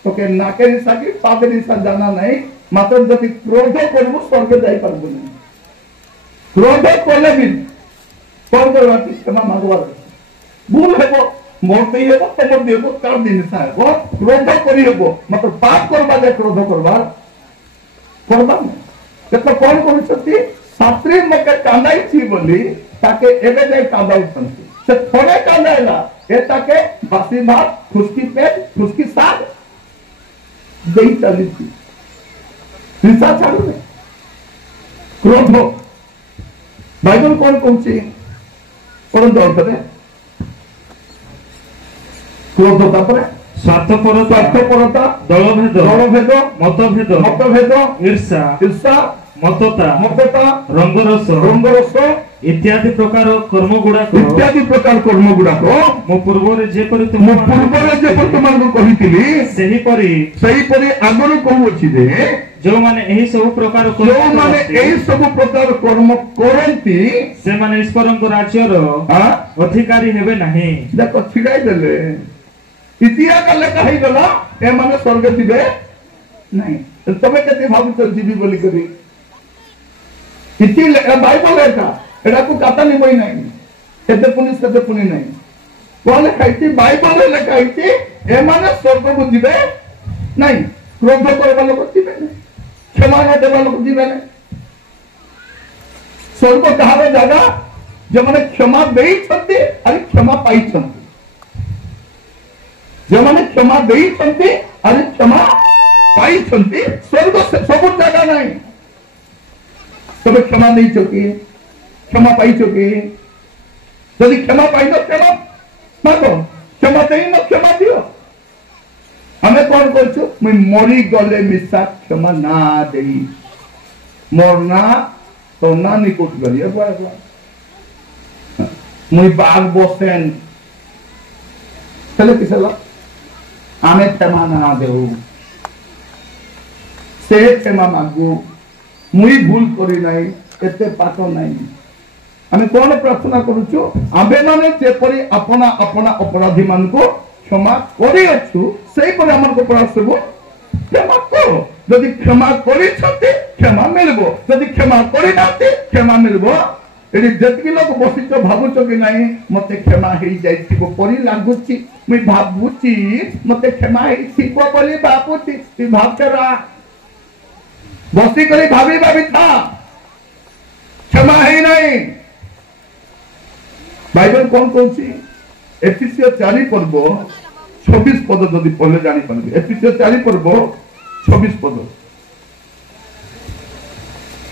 তোকে নাকে রিসা কি পাদে রিসা জানা নাই মাত্র যদি ক্রোধ করবো স্বর্গে যাই পারবো না। ক্রোধ করলে বি কম করবার ক্ষমা মাগবার ভুল হব মরতেই হব তোমার দেব কার জিনিস হব ক্রোধ করি হব মাত্র পাপ করবা যায় ক্রোধ করবার করবা না। কেত কোন করছতি ছাত্রী মকে কান্দাইছি বলি তাকে এবে যাই কান্দাউছন্তি সে থরে কান্দাইলা এ তাকে বাসি ভাত খুশকি পেট খুশকি শাক দেই চালিছি হিংসা ছাড়ুনি ক্রোধ বাইবেল কোন কହୁଛି পড়ন্ত অর্থে ক্রোধ তারপরে স্বার্থপরতা দলভেদ মতভেদ ঈর্ষা মততা রঙ্গরস ইত্যাদি প্রকার কর্ম গুড়াক ମୁଁ ପୂର୍ବରେ ଯେପରି ତୁମମାନଙ୍କୁ କହିଥିଲି ସେହିପରି ଆଗରୁ କହୁଅଛି ଯେ ଯେଉଁମାନେ ଏହି ସବୁ ପ୍ରକାର କର୍ମ କରନ୍ତି ସେମାନେ ଈଶ୍ୱରଙ୍କ ରାଜ୍ୟର ଅଧିକାରୀ ହେବେ ନାହିଁ। ଦେଖ ଛିଡାଇ ଦେଲେ ଇତିହାସ ଲେଖା ହେଇଗଲା ଏମାନେ ସ୍ୱର୍ଗ ଯିବେ ନାହିଁ। ତମେ କେତେ ଭାବୁଛ ଯିବି ବୋଲି କରି ବାଇବଲ ଏଟା ଏଟାକୁ କାତା ନିବଇ ନାହିଁ କେତେ ପୁଣି ସେତେ ପୁଣି ନାହିଁ। କଣ ଲେଖା ହେଇଛି ବାଇବଲରେ ଲେଖା ହେଇଛି ଏମାନେ ସ୍ୱର୍ଗକୁ ଯିବେ ନାହିଁ। କ୍ରୋଧ କରିବା ଲୋକ ଯିବେ ନାହିଁ କ୍ଷମା ନ ଦେବା ଲୋକ ଯିବେ ନାହିଁ। ସ୍ୱର୍ଗ କାହାର ଜାଗା ଯେଉଁମାନେ କ୍ଷମା ଦେଇଛନ୍ତି ଆଉ କ୍ଷମା ପାଇଛନ୍ତି। ଯେଉଁମାନେ କ୍ଷମା ଦେଇଛନ୍ତି ଆଉ କ୍ଷମା ପାଇଛନ୍ତି ସ୍ୱର୍ଗ ସବୁ ଜାଗା ନାହିଁ। ତମେ କ୍ଷମା ଦେଇଛ କି କ୍ଷମା ପାଇଛ କି? ଯଦି କ୍ଷମା ପାଇନ କ୍ଷମା ମାଗ କ୍ଷମା ଦେଇନ କ୍ଷମା ଦିଅ। ଆମେ କଣ କରୁଛୁ ମୁଇଁ ମରିଗଲେ ମିଶା କ୍ଷମା ନା ଦେଇ ମୋର ନା ତୋ ନା ନି କୋଠି ଗଲି ମୁଇଁ ବାଘ ବସେନ୍ ହେଲେ କିସ ଆମେ କ୍ଷମା ନା ଦେଉ ସେ କ୍ଷମା ମାଗୁ ମୁଇଁ ଭୁଲ କରି ନାହିଁ ଏତେ ପାଠ ନାହିଁ। ଆମେ କଣ ପ୍ରାର୍ଥନା କରୁଛୁ ଆମ୍ଭେ ମାନେ ଯେପରି ଆପଣା ଆପଣା ଅପରାଧୀ ମାନଙ୍କୁ କ୍ଷମା କରିଅଛୁ ସେଇପରି ଆମର ଅପରାଧକୁ କ୍ଷମା କର। ଯଦି କ୍ଷମା କରିଛନ୍ତି କ୍ଷମା ମିଳିବ ଯଦି କ୍ଷମା କରିନାହାନ୍ତି କ୍ଷମା ମିଳିବ। ଏଠି ଯେତିକି ଲୋକ ବସିଛ ଭାବୁଛ କି ନାହିଁ ମତେ କ୍ଷମା ହେଇଯାଇଥିବ ପରି ଲାଗୁଛି ମୁଇଁ ଭାବୁଛି ମତେ କ୍ଷମା ହେଇଥିବ ବୋଲି ଭାବୁଛି ଭାବରା बसी कर भाभी भाभी था क्षमा है नहीं बाइबल कौन कौन एफिसियो 4 पर्व 26 पद जदि पढ़ले जानी पारे एफिसियो 4 पर्व 26 पद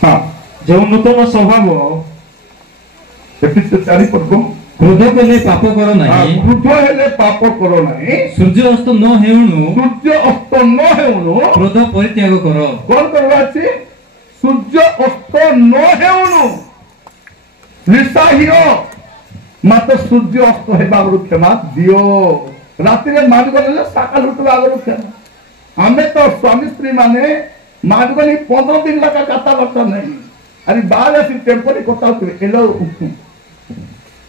हाँ जो नूतन स्वभाव एफिसियो 4 पर्व क्रोध कले पाप करो नहीं क्रोध हेले पाप करो नहीं सूर्य अस्त न हेउनु सूर्य अस्त न हेउनु क्रोध परित्याग करो कौन करवा अछि सूर्य अस्त न हेउनु रिसाहियो मात्र सूर्य अस्त हेबा आगु क्षमा दियो राति रे मान गले सकाल उठवा आगु क्षमा हमें तो स्वामी स्त्री माने मान गली 15 दिन लगा कथा बर्ता नहीं अरे बाहर ऐसी टेम्परी कथा होते एलो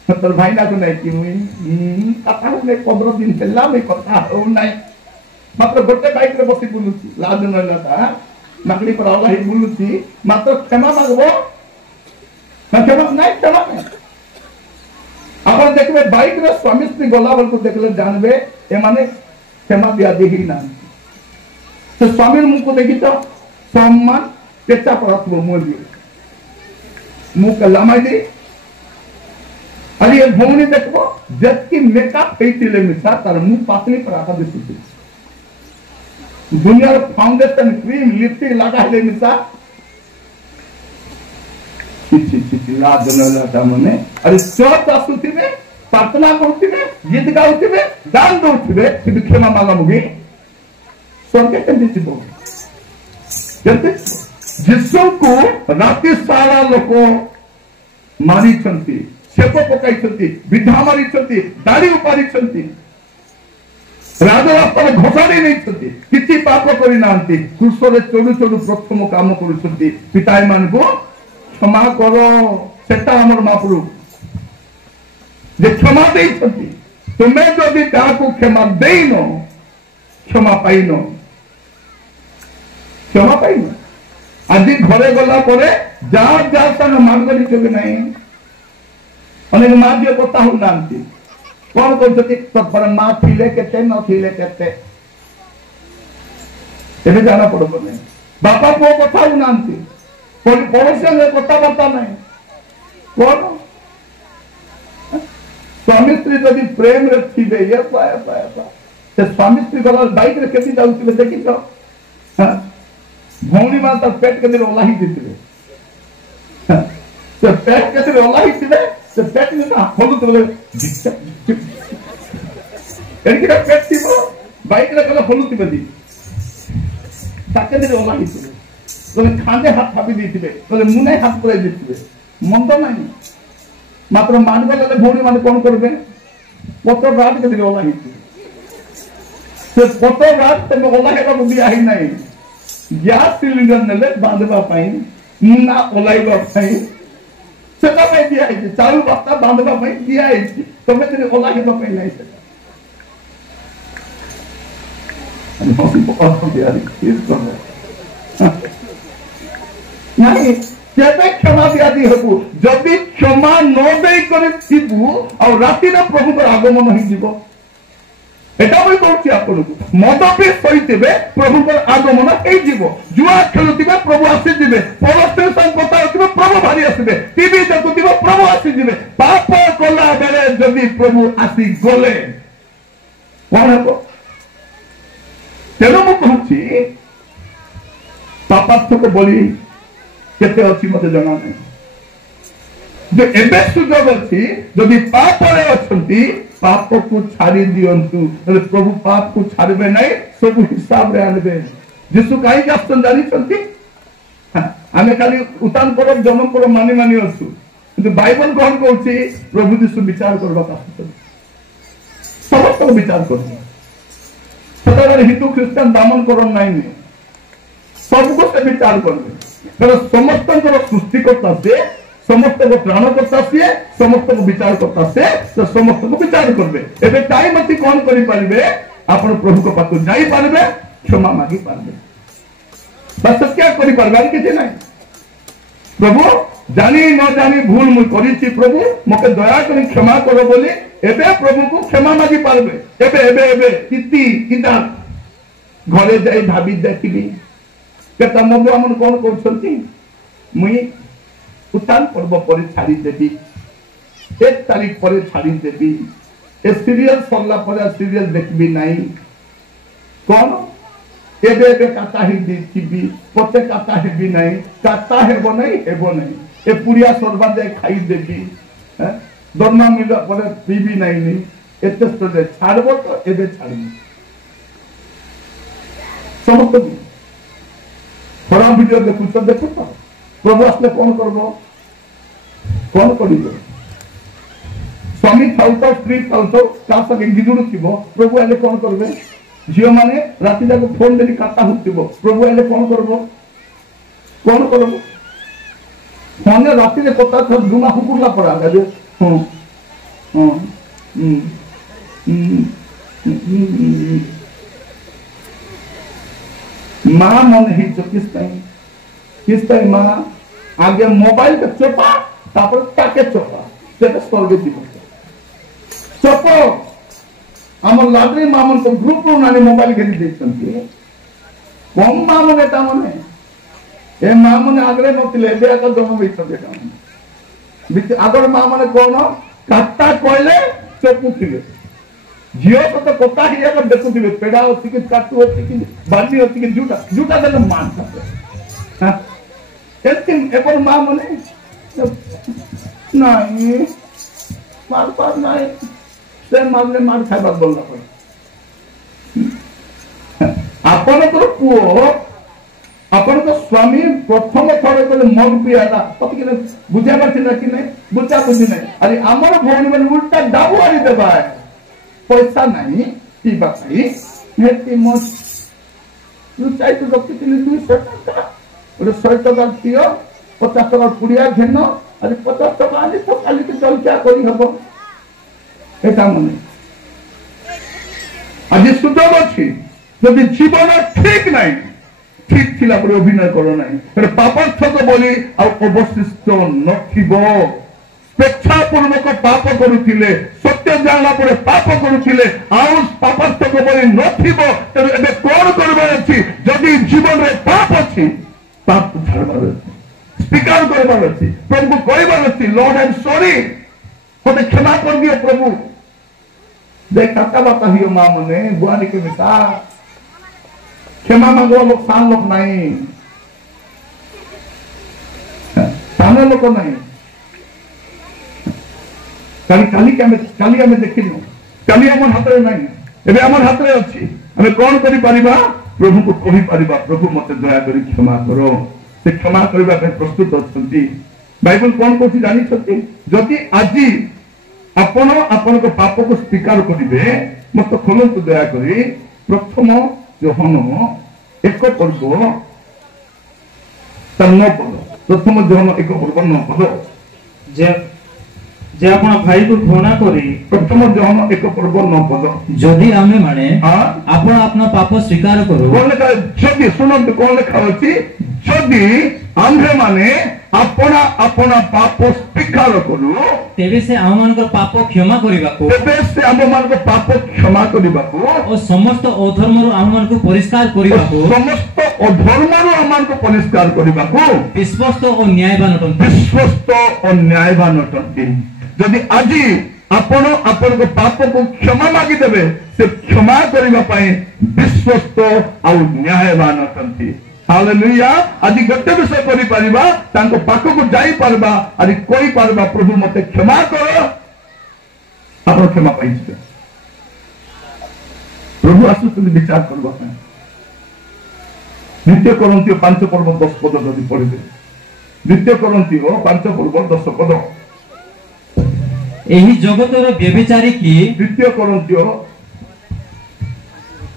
तो भाई ना को नहीं कि कथा ने 15 दिन हेला में कथा हो नहीं मात्र गोटे बाइक रे बसी बुलुची लाद नला था नकली पर आला ही बुलुची मात्र क्षमा मांगबो क्षमा नहीं क्षमा नहीं अपन देखबे बाइक रे स्वामी स्त्री गला बल को देखले जानबे ए माने क्षमा दिया देही ना तो स्वामी मुंह को देखि तो सम्मान पेचा परत मुंह मुंह कला माई दे अरे ये भौनी देखो जबकि मेकअप हेतिले मिसा तार मुंह पातली पर आका दिसुची दुनिया रे फाउंडेशन क्रीम लिपस्टिक लगा हेले मिसा छि रात जनला मने अरे चर्च आसुथिबे प्रार्थना करथिबे गीत गाउथिबे दान दउथिबे कि क्षमा मांगा मुगी स्वर्ग केंति छिबो केंति जिसु को राति सारा लोक मारी छंती सेप पकाई छंती विधा मारी छंती दाढ़ी उपारी छंती राजा रास्ता घोषाड़ी नहीं छंती किछि पाप करि नांती क्रूसरे चोडु चोडु प्रथम काम करू छंती पिताई मान को क्षमा करो सेटा हमर महाप्रभु जे क्षमा दे छंती तुम्हें जदि ताको क्षमा देइनो क्षमा पाइनो आज घरे गला परे जा जा संग मार्गली चले नहीं अनेक माँ जी कथा हो नांती कौन कहते तो पर माँ थिले केते न थिले केते एबे जाना पड़बो नहीं बापा पुओ कथा हो नांती पड़ोसी में कथा बार्ता नहीं कौन स्वामी स्त्री जदि प्रेम रे थिबे ये पाया से स्वामी स्त्री गला बाइक रे केति जाउथिबे देखि तो हां भौनी मान तर पेट के दिन ओलाही दिथिबे तो पेट के दिन ओलाही थिबे तो पेट में ना खोलु तो एनकी पेट थिबो बाइक रे गला खोलु थिबे दी ताके दिन ओलाही थिबे तो खांदे हाथ थापी दिथिबे तो मुने हाथ पुराई दिथिबे मन तो नहीं मात्र मान गले भौनी मान कोन करबे पतो रात के दिन ओलाही से पतो रात ते ओलाही का बुद्धि आही नहीं गैस सिलिंडर नेले बांधवा पाई ना ओलाइबा पाई सेटा पे दिया है चालू बस्ता बांधवा पाई दिया है तमे तेरे ओलाइबा पाई नहीं सेटा हम बहुत दिया इस समय नहीं केते क्षमा दिया दी हकु जदि क्षमा न देई करे थिबु और राति रे प्रभु को आगमन ही जीवो एटा भी कहूँ आपको मद भी सहीथे प्रभु आगमन हो जुआ खेलुवे प्रभु आसीजे परस्त्री संग कथा हो प्रभु भारी आसवे टीवी देखुव प्रभु आसीजे पाप कला बेले जदि प्रभु आसी गले कौन हम तेणु मुझे पापार्थक बलि केते अच्छी मत जना नहीं जो एबे सुजोग अच्छी जदि पाप अच्छी पाप को छाड़ी दियंतु प्रभु पाप को छाड़बे नहीं सब हिसाब रे आनबे यीशु काई आसन जानी छंती आमे खाली उतान पर जन्म पर मानी मानी अछु किंतु बाइबल कोन कहउची प्रभु यीशु विचार करबा आसुछन समस्त विचार करबे सदारे हिंदू क्रिश्चियन दामन करन नहीं सब को से विचार करबे तर समस्त सृष्टिकर्ता से समस्त को प्राणकर्ता सी समस्त को विचार करता से तो समस्त को विचार करबे एबे टाइम अछि कोन करि पारबे आपण प्रभु को पातो जाई पारबे क्षमा मागी पारबे बस क्या करि पारबे किछि नहीं प्रभु जानी न जानी भूल मु करिछि प्रभु मके दया करि क्षमा करो बोली एबे प्रभु को क्षमा मागी पारबे एबे एबे एबे किति किदा घरे जाई भाबी देखिबी କେତେ ମଧୁ ଆମର କଣ କହୁଛନ୍ତି ମୁଇଁ ଉତ୍ଥାନ ପର୍ବ ପରେ ଛାଡ଼ିଦେବି 1 ତାରିଖ ପରେ ଛାଡ଼ିଦେବି ଏ ସିରିଏଲ ସରିଲା ପରେ ସିରିଏଲ ଦେଖିବି ନାହିଁ କଣ ଏବେ ଏବେ କାଟା ହେଇଯିବି ପଛେ କାଟା ହେବି ନାହିଁ କାଟା ହେବ ନାହିଁ ଏ ପୁଡ଼ିଆ ସର୍ବା ଯାଏ ଖାଇଦେବି ଦରମା ମିଳିଲା ପରେ ପିଇବି ନାହିଁ ଏତେ ଛାଡିବ ତ ଏବେ ଛାଡ଼ିବି ସମସ୍ତ ଖରାପ ଭିଡିଓ ଦେଖୁଛ ତ ପ୍ରଭୁ ଆସିଲେ କଣ କରିବ କଣ କରିବ ସ୍ୱାମୀ ଥାଉ ସ୍ତ୍ରୀ ଥାଉ ତା ସଙ୍ଗେ ବିଜୁଳି ଥିବ ପ୍ରଭୁ ହେଲେ କଣ କରିବେ ଝିଅ ମାନେ ରାତି ଯାକ ଫୋନ ଦେଲି କାଟା ହଉଥିବ ପ୍ରଭୁ ହେଲେ କଣ କରିବ ଫୋନରେ ରାତିରେ କଥା ଧୂମା ହୁକୁଲା ପଡା ହଁ माँ मन ही तो किस टाइम माँ आगे मोबाइल के चोपा तापर ताके चोपा तेरे स्वर्ग जीवन चोप आम लाडली माँ मन तो ग्रुप रू नानी मोबाइल घेरी देछंती कम माँ मने ता मने ए माँ मने आगरे नथिले एबे एक जम बैठते ता आगर माँ मने कोन काटा कहले चोपुथिले झील सत कथा ही देखुवे पेड़ा अच्छी कि काटू अच्छी कि बाली अच्छी कि जूटा देने मान एपर माँ मने नहीं मार पार नहीं से मारले मार खाइबा बोलना पड़े आपनकर पुओ आपनकर स्वामी प्रथम थर कहले मग पियाला पति कि बुझाबा थिला कि नहीं बुझा बुझी नहीं अरे हमर भौणी मन उल्टा डाबुआरी देबा पैसा नहीं पीवा हेती मो लुचाई तो रखिथिली 200 टका और 100 टका पियो 50 टका पुड़िया घेन अरे 50 टका आनी तो खाली के चल क्या करी हबो एटा मने आज सुजोग अछि यदि जीवन ठीक नहीं ठीक थिला पर अभिनय करो नहीं पर पापार्थक बोली आ अवशिष्ट नथिबो स्वेच्छापूर्वक पाप करुथिले सत्य जानला परे पाप करुथिले आउ पापार्थक बोली नथिबो तेरे एबे कोन करबार अछि जदि जीवन रे पाप अछि पाप छाड़बार अछि स्वीकार करबार अछि प्रभु कहबार अछि लॉर्ड आई एम सॉरी मते क्षमा कर दियो प्रभु देखता बाता हियो मां मने बुआनी के मिसा क्षमा मांगो लोग सान लोग नहीं सामने लोग नहीं काली हमें देखिनु काली हमर हाथ रे नहीं एबे हमर हाथ रे अछि हमें कोन करि परिबा प्रभु को कहि परिबा प्रभु मते दया करी क्षमा करो से क्षमा करबा पे प्रस्तुत अछंती बाइबल कोन कोछि जानि छथि जदि आजि आपण आपण को पाप को स्वीकार करिवे मते खोलंतु दया करी प्रथम योहन एक पर्व तन्नो पद प्रथम योहन एक पर्व न पद जे आपण भाई को घृणा करी प्रथम योहन एक पर्व न पद जदि आमे माने आपण अपना पाप स्वीकार करू कोन लिखा जदि सुनो कोन लिखा अछि जदि आम्भे माने अपना अपना पाप स्वीकार करू तेबे से आम मानकर पाप क्षमा करिबाको तेबे से आम मानकर पाप क्षमा करिबाको और समस्त अधर्मरु आम मानकर परिष्कार करिबाको समस्त अधर्मरु आम मानकर परिष्कार करिबाको विश्वस्त और न्यायवान अटंती विश्वस्त और न्यायवान अटंती जदि आजि आपण आपण को पाप को क्षमा मागी देबे से क्षमा करिबा पई विश्वस्त और न्यायवान अटंती हालेलुया आज गते विषय करि परिबा तांको पाख को जाई परबा अरे कोई परबा प्रभु मते क्षमा करो आपण क्षमा पाइछे प्रभु आसुतुनि विचार करबा द्वितीय कोरिन्थियो 5 पर्व 10 पद जदि पढिबे द्वितीय कोरिन्थियो 5 पर्व 10 पद एही जगतर व्यभिचारी की द्वितीय कोरिन्थियो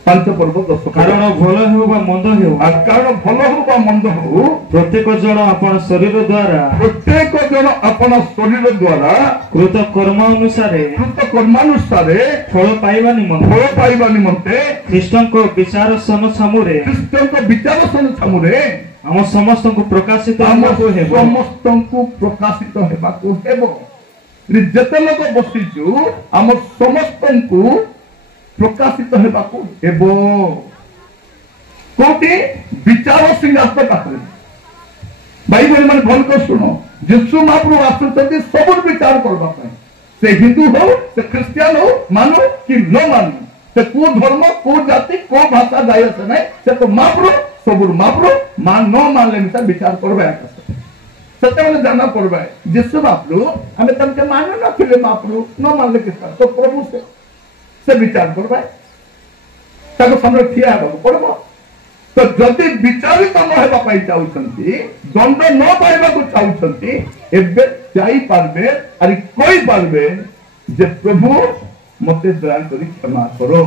5 पर्व 10 कारण भल हो बा मंद हो कारण भल हो बा मंद हो प्रत्येक जन अपन शरीर द्वारा कृत कर्मानुसारे फल पाइबा निमंते ख्रीष्टन को विचार सन छामुरे हम समस्त को प्रकाशित हेबाको हेबो जेते लोक बसिचु हम समस्त को प्रकाशित हेबाको हेबो कोटी विचार सिंहासन पाखरे भाई भाई मैंने भल कर शुण जीशु महाप्रभु आसुच्च सब विचार करने से हिंदू हो से ख्रिस्टियान हो मानो कि न मानो से को धर्म को जाति को भाषा जाय आसे ना से तो महाप्रभु सब महाप्रभु मान न मानले मिसा विचार करबे सत्य जाना पड़बे जीशु महाप्रभु हमें तमके मान न थिले महाप्रभु न मानले कि तो प्रभु से विचार करबे ताको सामने ठिया हेबो पड़बो तो जदि विचारित न हेबा पाई चाहउछंती दंड न पाइबा को चाहउछंती एबे जाई पारबे अरे कोई पारबे जे प्रभु मते दया करी क्षमा करो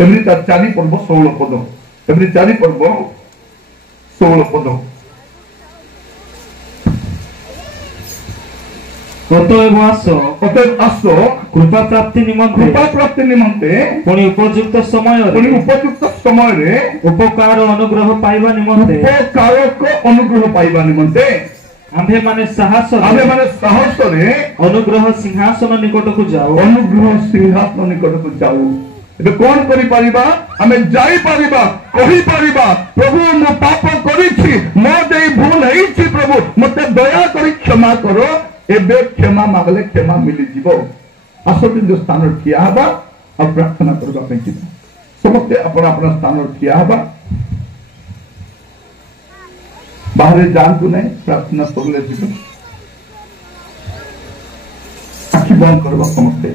एमनी तार चारि पर्व 16 पद एमनी चारि पर्व 16 पद অতএব আসো कृपा प्राप्ति निमंते पुणी उपयुक्त समय उपकार अनुग्रह पाइबा निमंते अनुग्रह पाइबा निमंते आम्भे माने साहस रे अनुग्रह सिंहासन निकट को जाओ एबे कोन करि परिबा हमें जाई परिबा कहि परिबा प्रभु मो पाप करिछि मो देई भूल हेछि प्रभु मते दया करि क्षमा करो एबे क्षमा मागले क्षमा मिली जीवो आसो जो स्थान ठिया हबा और प्रार्थना करबा पे जीवो समस्ते अपना अपना स्थान ठिया हबा बाहर जानतु नहीं प्रार्थना करले जीवो आखि बंद करबा समस्ते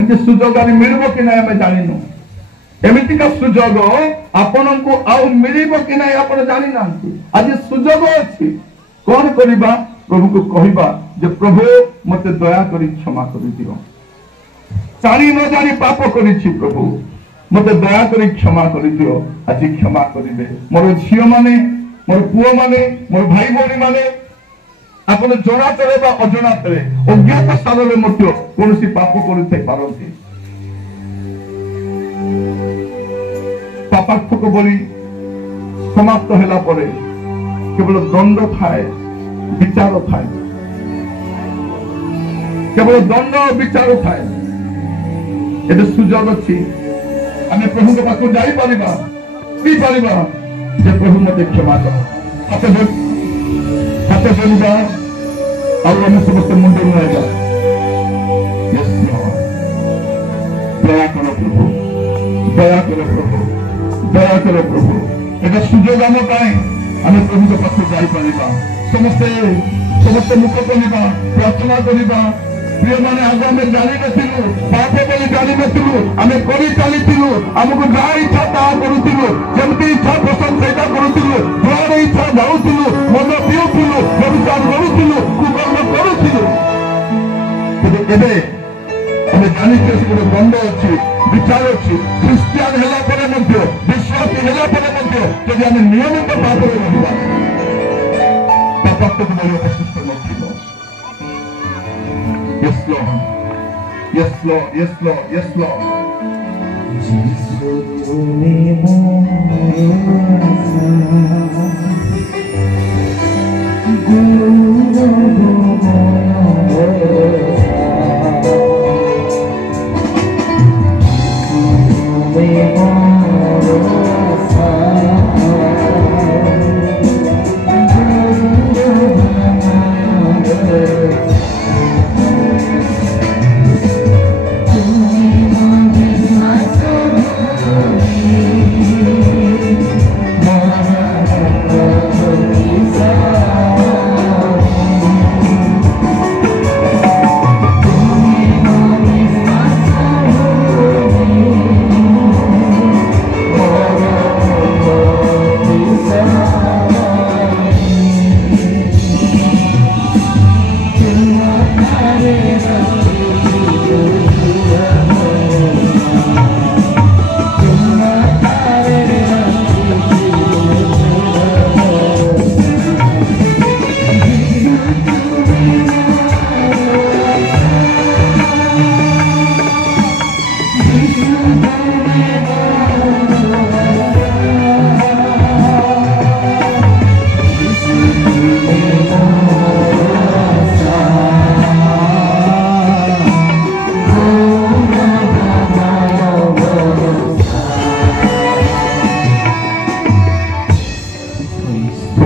के सुजोग आनी मिलबो कि नहीं हमें जानिनु एमिति का सुजोग आपन को आउ मिलिबो कि नहीं आपन जानि नांती आज सुजोग अछि कोन करिबा प्रभु को कहबा जे प्रभु मते दया करी क्षमा करि दियो जानि न जानि पाप करिछि प्रभु मते दया करी क्षमा करि दियो आज क्षमा करिबे मोर झियो माने मोर पुओ माने मोर भाई भौणी माने आपन जणा तरे बा अजणा तरे अज्ञात स्थान रे मध्य कोनसी पाप करिते पारंती पापार्थ को बोली समाप्त होला परे केवल दंड थाए विचार थाए केवल दंड विचार थाए एते सुजोग अछि आमे प्रभु के पास जाई परिबा की परिबा जे प्रभु मते क्षमा कर हाथे बोलबा और हमें समस्त मुंडे रहेगा यस लॉर्ड दया करो प्रभु दया करो प्रभु दया करो प्रभु एटा सुजोग हम पाए हमें प्रभु के पास जाई परिबा समस्त मुख करिबा प्रार्थना करिबा प्रिय माने आज हमें जानि नथिलु पाप बोली जानि नथिलु हमें करि चलिथिलु हमको जा इच्छा ता करूथिलु जेमति इच्छा पसंद सेटा करूथिलु द्वार इच्छा जाउथिलु मन पिउथिलु व्यभिचार करूथिलु कुकर्म करूथिलु एबे हमें जानि के गुण दंड अछि विचार अछि क्रिश्चियन हेला परे मध्य विश्वासी हेला परे मध्य यदि हमें नियमित पाप रे रहिबा पाप को बोली अशिष्ट नथिलु Yes, Lord. Yes, Lord. Yes, Lord. Yes, Lord.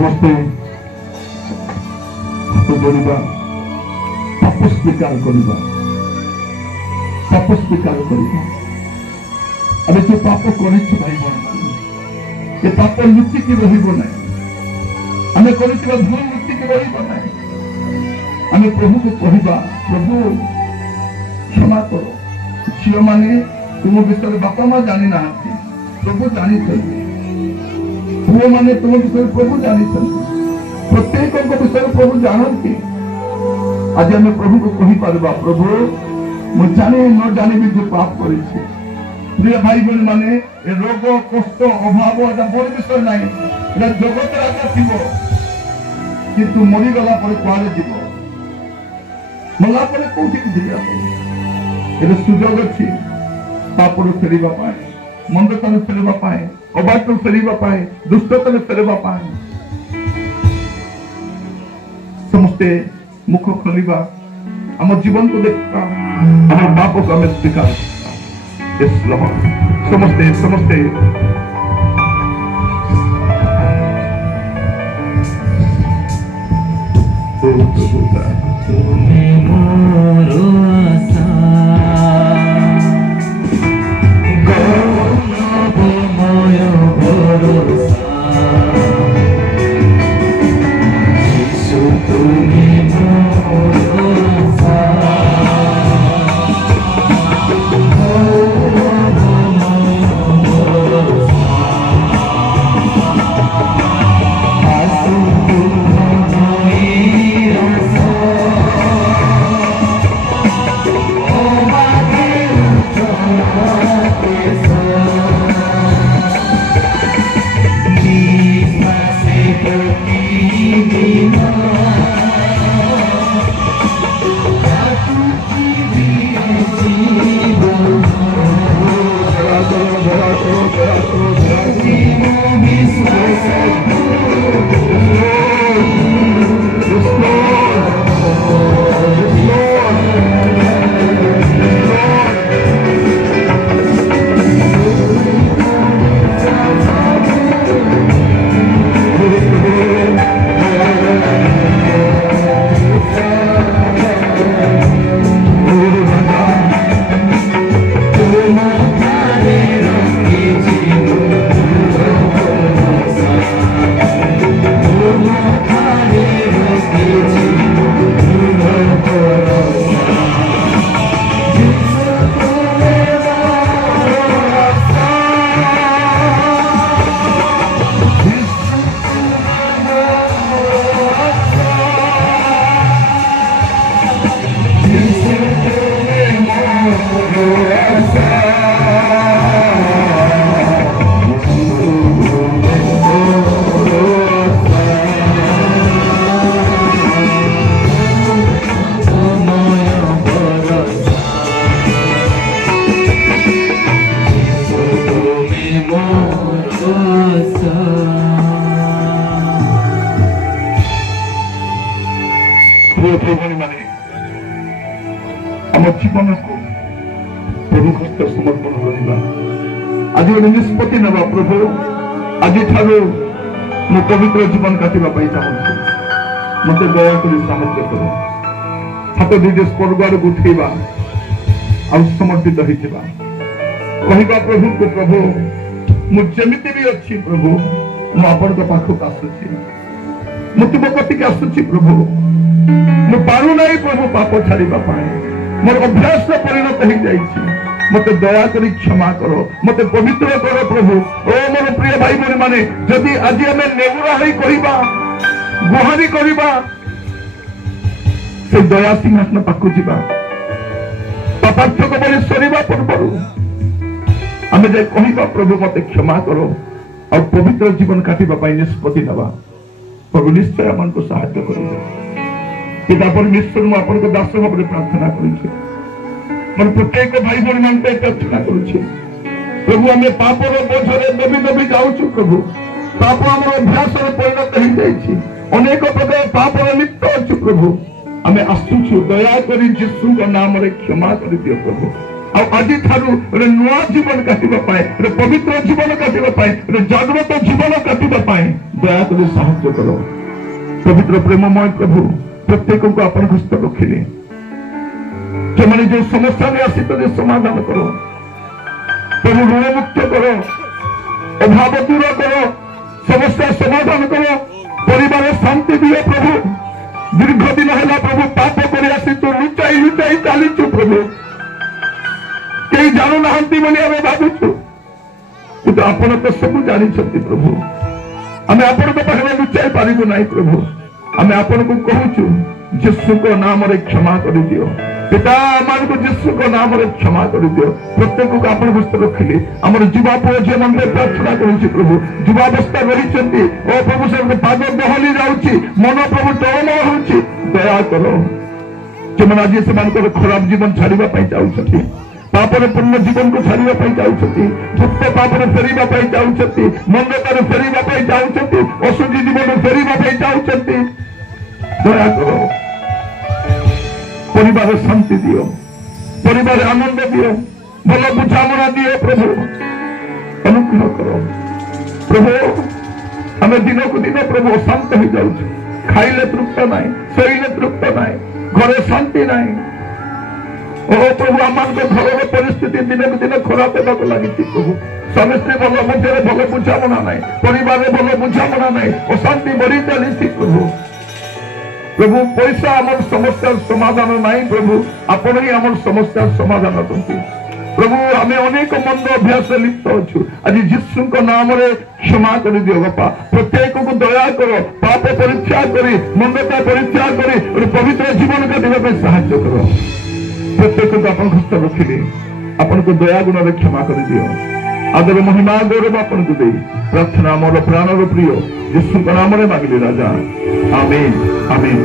ସମସ୍ତେ ହାତ ଯୋଡ଼ିବା, ପାପ ସ୍ୱୀକାର କରିବା, ପାପ ସ୍ୱୀକାର କରିବା। ଆମେ ଯୋଉ ପାପ କରିଛୁ ଭାଇ ଭଉଣୀ, ଏ ପାପ ଲୁଚିକି ରହିବ ନାହିଁ। ଆମେ କରିଥିବା ଭୁଲ ଲୁଚିକି ରହିବ ନାହିଁ। ଆମେ ପ୍ରଭୁକୁ କହିବା, ପ୍ରଭୁ କ୍ଷମା କର। ଝିଅମାନେ ତୁମ ବିଷୟରେ ବାପା ମା ଜାଣିନାହାନ୍ତି, ପ୍ରଭୁ ଜାଣିଛନ୍ତି। ପୁଅମାନେ ତୁମ ବିଷୟରେ ପ୍ରଭୁ ଜାଣିଛନ୍ତି। ପ୍ରତ୍ୟେକଙ୍କ ବିଷୟରେ ପ୍ରଭୁ ଜାଣନ୍ତି। ଆଜି ଆମେ ପ୍ରଭୁକୁ କହିପାରିବା, ପ୍ରଭୁ ମୁଁ ଜାଣି ନ ଜାଣିବି ଯେ ପାପ କରିଛି। ପ୍ରିୟ ଭାଇ ଭଉଣୀ ମାନେ, ଏ ରୋଗ କଷ୍ଟ ଅଭାବ ଏଟା ବଡ଼ ବିଷୟ ନାହିଁ। ଏଟା ଜଗତରେ ଆକା ଥିବ, କିନ୍ତୁ ମରିଗଲା ପରେ କୁଆଡ଼େ ଯିବ? ମଲା ପରେ କୋଉଠିକି ଯିବେ ଆପଣ? ଏବେ ସୁଯୋଗ ଅଛି ପାପରୁ ଫେରିବା ପାଇଁ, ମନ୍ଦତାରୁ ଫେରିବା ପାଇଁ, ଅବାଟରୁ ଫେରିବା ପାଇଁ, ଦୁଷ୍ଟତାରୁ ଫେରିବା ପାଇଁ। ସମସ୍ତେ ମୁଖ ଖୋଲିବା, ଆମ ଜୀବନକୁ ଦେଖିବା, ଆମ ପାପକୁ ଆମେ ସ୍ୱୀକାର କରିବା। ସମସ୍ତେ ସମସ୍ତେ তুমি মোর আশা, গৌরবময় ভরসা, যিশু তুমি মোর আশা, গৌরবময় ভরসা, আসু তুমি আশা, ଆମ ଜୀବନକୁ ପ୍ରଭୁ ହସ୍ତ ସମର୍ପଣ କରିବା। ଆଜି ଗୋଟେ ନିଷ୍ପତ୍ତି ନେବା, ପ୍ରଭୁ ଆଜିଠାରୁ ମୁଁ ପବିତ୍ର ଜୀବନ କାଟିବା ପାଇଁ ଚାହୁଁଛି, ମତେ ଦୟାକରି ସାହାଯ୍ୟ କର। ହାତ ଦୁଇଟି ସ୍ୱର୍ଗ ଆଡ଼କୁ ଉଠେଇବା ଆଉ ସମର୍ପିତ ହେଇଥିବା, କହିବା ପ୍ରଭୁଙ୍କୁ, ପ୍ରଭୁ ମୁଁ ଯେମିତି ବି ଅଛି ପ୍ରଭୁ, ମୁଁ ଆପଣଙ୍କ ପାଖକୁ ଆସୁଛି, ମୁଁ ତୁମ କତିକି ଆସୁଛି ପ୍ରଭୁ। ମୁଁ ପାରୁନାହିଁ ପ୍ରଭୁ ପାପ ଛାଡ଼ିବା ପାଇଁ, ମୋର ଅଭ୍ୟାସ ପରିଣତ ହେଇଯାଇଛି। ମତେ ଦୟାକରି କ୍ଷମା କର, ମତେ ପବିତ୍ର କର ପ୍ରଭୁ। ଓ ମୋର ପ୍ରିୟ ଭାଇ ଭଉଣୀ ମାନେ, ଯଦି ଆଜି ଆମେ ନେହୁରା ହେଇ କହିବା, ଗୁହାରି କରିବା, ସେ ଦୟା ସିଂହାସନ ପାଖକୁ ଯିବା। ପାପାର୍ଥକ ବଳି ସରିବା ପୂର୍ବରୁ ଆମେ ଯାଇ କହିବା, ପ୍ରଭୁ ମତେ କ୍ଷମା କର, ଆଉ ପବିତ୍ର ଜୀବନ କାଟିବା ପାଇଁ ନିଷ୍ପତ୍ତି ନେବା। ପ୍ରଭୁ ନିଶ୍ଚୟ ଆମକୁ ସାହାଯ୍ୟ କରିବେ। ପିତା ପରମେଶ୍ୱର, ମୁଁ ଆପଣଙ୍କ ଦାସ ଭାବରେ ପ୍ରାର୍ଥନା କରୁଛି, ମୋର ପ୍ରତ୍ୟେକ ଭାଇ ଭଉଣୀ ମାନଙ୍କ ପ୍ରାର୍ଥନା କରୁଛି ପ୍ରଭୁ। ଆମେ ପାପର ବୋଝରେ ଦବି ଦବି ଯାଉଛୁ ପ୍ରଭୁ। ପାପ ଆମର ଅଭ୍ୟାସରେ ପରିଣତ ହେଇଯାଇଛି, ଅନେକ ପ୍ରକାର ପାପର ଲିପ୍ତ ଅଛୁ ପ୍ରଭୁ। ଆମେ ଆସୁଛୁ, ଦୟାକରି ଯୀଶୁଙ୍କ ନାମରେ କ୍ଷମା କରିଦିଅ ପ୍ରଭୁ। ଆଜି ଠାରୁ ଗୋଟେ ନୂଆ ଜୀବନ କାଟିବା ପାଇଁ, ଗୋଟେ ପବିତ୍ର ଜୀବନ କାଟିବା ପାଇଁ, ଗୋଟେ ଜାଗ୍ରତ ଜୀବନ କାଟିବା ପାଇଁ ଦୟାକରି ସାହାଯ୍ୟ କର। ପବିତ୍ର ପ୍ରେମମୟ ପ୍ରଭୁ ପ୍ରତ୍ୟେକଙ୍କୁ ଆପଣଙ୍କ ହସ୍ତ ରଖିଲେ। ସେମାନେ ଯୋଉ ସମସ୍ୟାରେ ଆସିଛନ୍ତି ସମାଧାନ କର ପ୍ରଭୁ, ଋଣମୁକ୍ତ କର, ଅଭାବ ଦୂର କର, ସମସ୍ୟା ସମାଧାନ କର, ପରିବାର ଶାନ୍ତି ଦିଅ ପ୍ରଭୁ। ଦୀର୍ଘ ଦିନ ହେଲା ପ୍ରଭୁ ପାପ କରି ଆସିଛୁ, ଲୁଚାଇ ଲୁଚାଇ ଚାଲିଛୁ ପ୍ରଭୁ, କେହି ଜାଣୁନାହାନ୍ତି ବୋଲି ଆମେ ଭାବୁଛୁ, କିନ୍ତୁ ଆପଣ ତ ସବୁ ଜାଣିଛନ୍ତି ପ୍ରଭୁ। ଆମେ ଆପଣଙ୍କ ପାଖରେ ଲୁଚାଇ ପାରିବୁ ନାହିଁ ପ୍ରଭୁ। ଆମେ ଆପଣଙ୍କୁ କହୁଛୁ ଯୀଶୁଙ୍କ ନାମରେ କ୍ଷମା କରିଦିଅ। ପିତା ଆମମାନଙ୍କୁ ଯୀଶୁଙ୍କ ନାମରେ କ୍ଷମା କରିଦିଅ। ପ୍ରତ୍ୟେକକୁ ଆପଣ ହସ୍ତ ରଖିଲେ। ଆମର ଯୁବା ପୁଅ ଝିଅମାନେ ପ୍ରାର୍ଥନା କରୁଛି ପ୍ରଭୁ, ଯୁବାବସ୍ଥା ରହିଛନ୍ତି ଓ ପ୍ରଭୁ ସେମାନଙ୍କ ପାଦ ଦହଲି ଯାଉଛି, ମନ ପ୍ରଭୁ ଟଳମଳ ହେଉଛି, ଦୟା କର। ସେମାନେ ଆଜି ସେମାନଙ୍କର ଖରାପ ଜୀବନ ଛାଡିବା ପାଇଁ ଚାହୁଁଛନ୍ତି, ପାପରେ ପୂର୍ଣ୍ଣ ଜୀବନକୁ ଛାଡିବା ପାଇଁ ଚାହୁଁଛନ୍ତି, ଯୁକ୍ତ ପାପରେ ଫେରିବା ପାଇଁ ଚାହୁଁଛନ୍ତି, ମନ୍ଦତାରୁ ଫେରିବା ପାଇଁ ଚାହୁଁଛନ୍ତି, ଅଶୁଦ୍ଧି ଜୀବନରୁ ଫେରିବା ପାଇଁ ଚାହୁଁଛନ୍ତି, ଦୟା କର। ପରିବାର ଶାନ୍ତି ଦିଅ, ପରିବାର ଆନନ୍ଦ ଦିଅ, ଭଲ ବୁଝାମଣା ଦିଅ ପ୍ରଭୁ, ଅନୁଗ୍ରହ କର ପ୍ରଭୁ। ଆମେ ଦିନକୁ ଦିନ ପ୍ରଭୁ ଅଶାନ୍ତ ହେଇଯାଉଛୁ, ଖାଇଲେ ତୃପ୍ତ ନାହିଁ, ଶୋଇଲେ ତୃପ୍ତ ନାହିଁ, ଘରେ ଶାନ୍ତି ନାହିଁ। ଓ ପ୍ରଭୁ ଆମମାନଙ୍କ ଘରର ପରିସ୍ଥିତି ଦିନକୁ ଦିନ ଖରାପ ହେବାକୁ ଲାଗିଛି ପ୍ରଭୁ। ସ୍ୱାମୀ ସ୍ତ୍ରୀ ଭଲ ମଧ୍ୟରେ ଭଲ ବୁଝାମଣା ନାହିଁ, ପରିବାରରେ ଭଲ ବୁଝାମଣା ନାହିଁ, ଅଶାନ୍ତି ବଢି ଚାଲିଛି ପ୍ରଭୁ। ପ୍ରଭୁ ପଇସା ଆମର ସମସ୍ୟାର ସମାଧାନ ନାହିଁ ପ୍ରଭୁ, ଆପଣ ହିଁ ଆମର ସମସ୍ୟାର ସମାଧାନ କରନ୍ତି ପ୍ରଭୁ। ଆମେ ଅନେକ ମନ୍ଦ ଅଭ୍ୟାସରେ ଲିପ୍ତ ଅଛୁ, ଆଜି ଯୀଶୁଙ୍କ ନାମରେ କ୍ଷମା କରିଦିଅ ବାପା। ପ୍ରତ୍ୟେକକୁ ଦୟା କର, ପାପ ପରୀକ୍ଷା କରି, ମନ୍ଦତା ପରୀକ୍ଷା କରି ଗୋଟେ ପବିତ୍ର ଜୀବନ କାଟିବା ପାଇଁ ସାହାଯ୍ୟ କର। ପ୍ରତ୍ୟେକକୁ ଆପଣ ହସ୍ତ ରଖିଲେ, ଆପଣଙ୍କୁ ଦୟା ଗୁଣରେ କ୍ଷମା କରିଦିଅ। ଆଦର ମହିମା ଗୌରବ ଆପଣଙ୍କୁ ଦେଇ ପ୍ରାର୍ଥନା ଆମର ପ୍ରାଣର ପ୍ରିୟ ଯୀଶୁଙ୍କ ନାମରେ ମାଗିଲେ ରାଜା, ଆମେନ୍ ଆମେନ୍।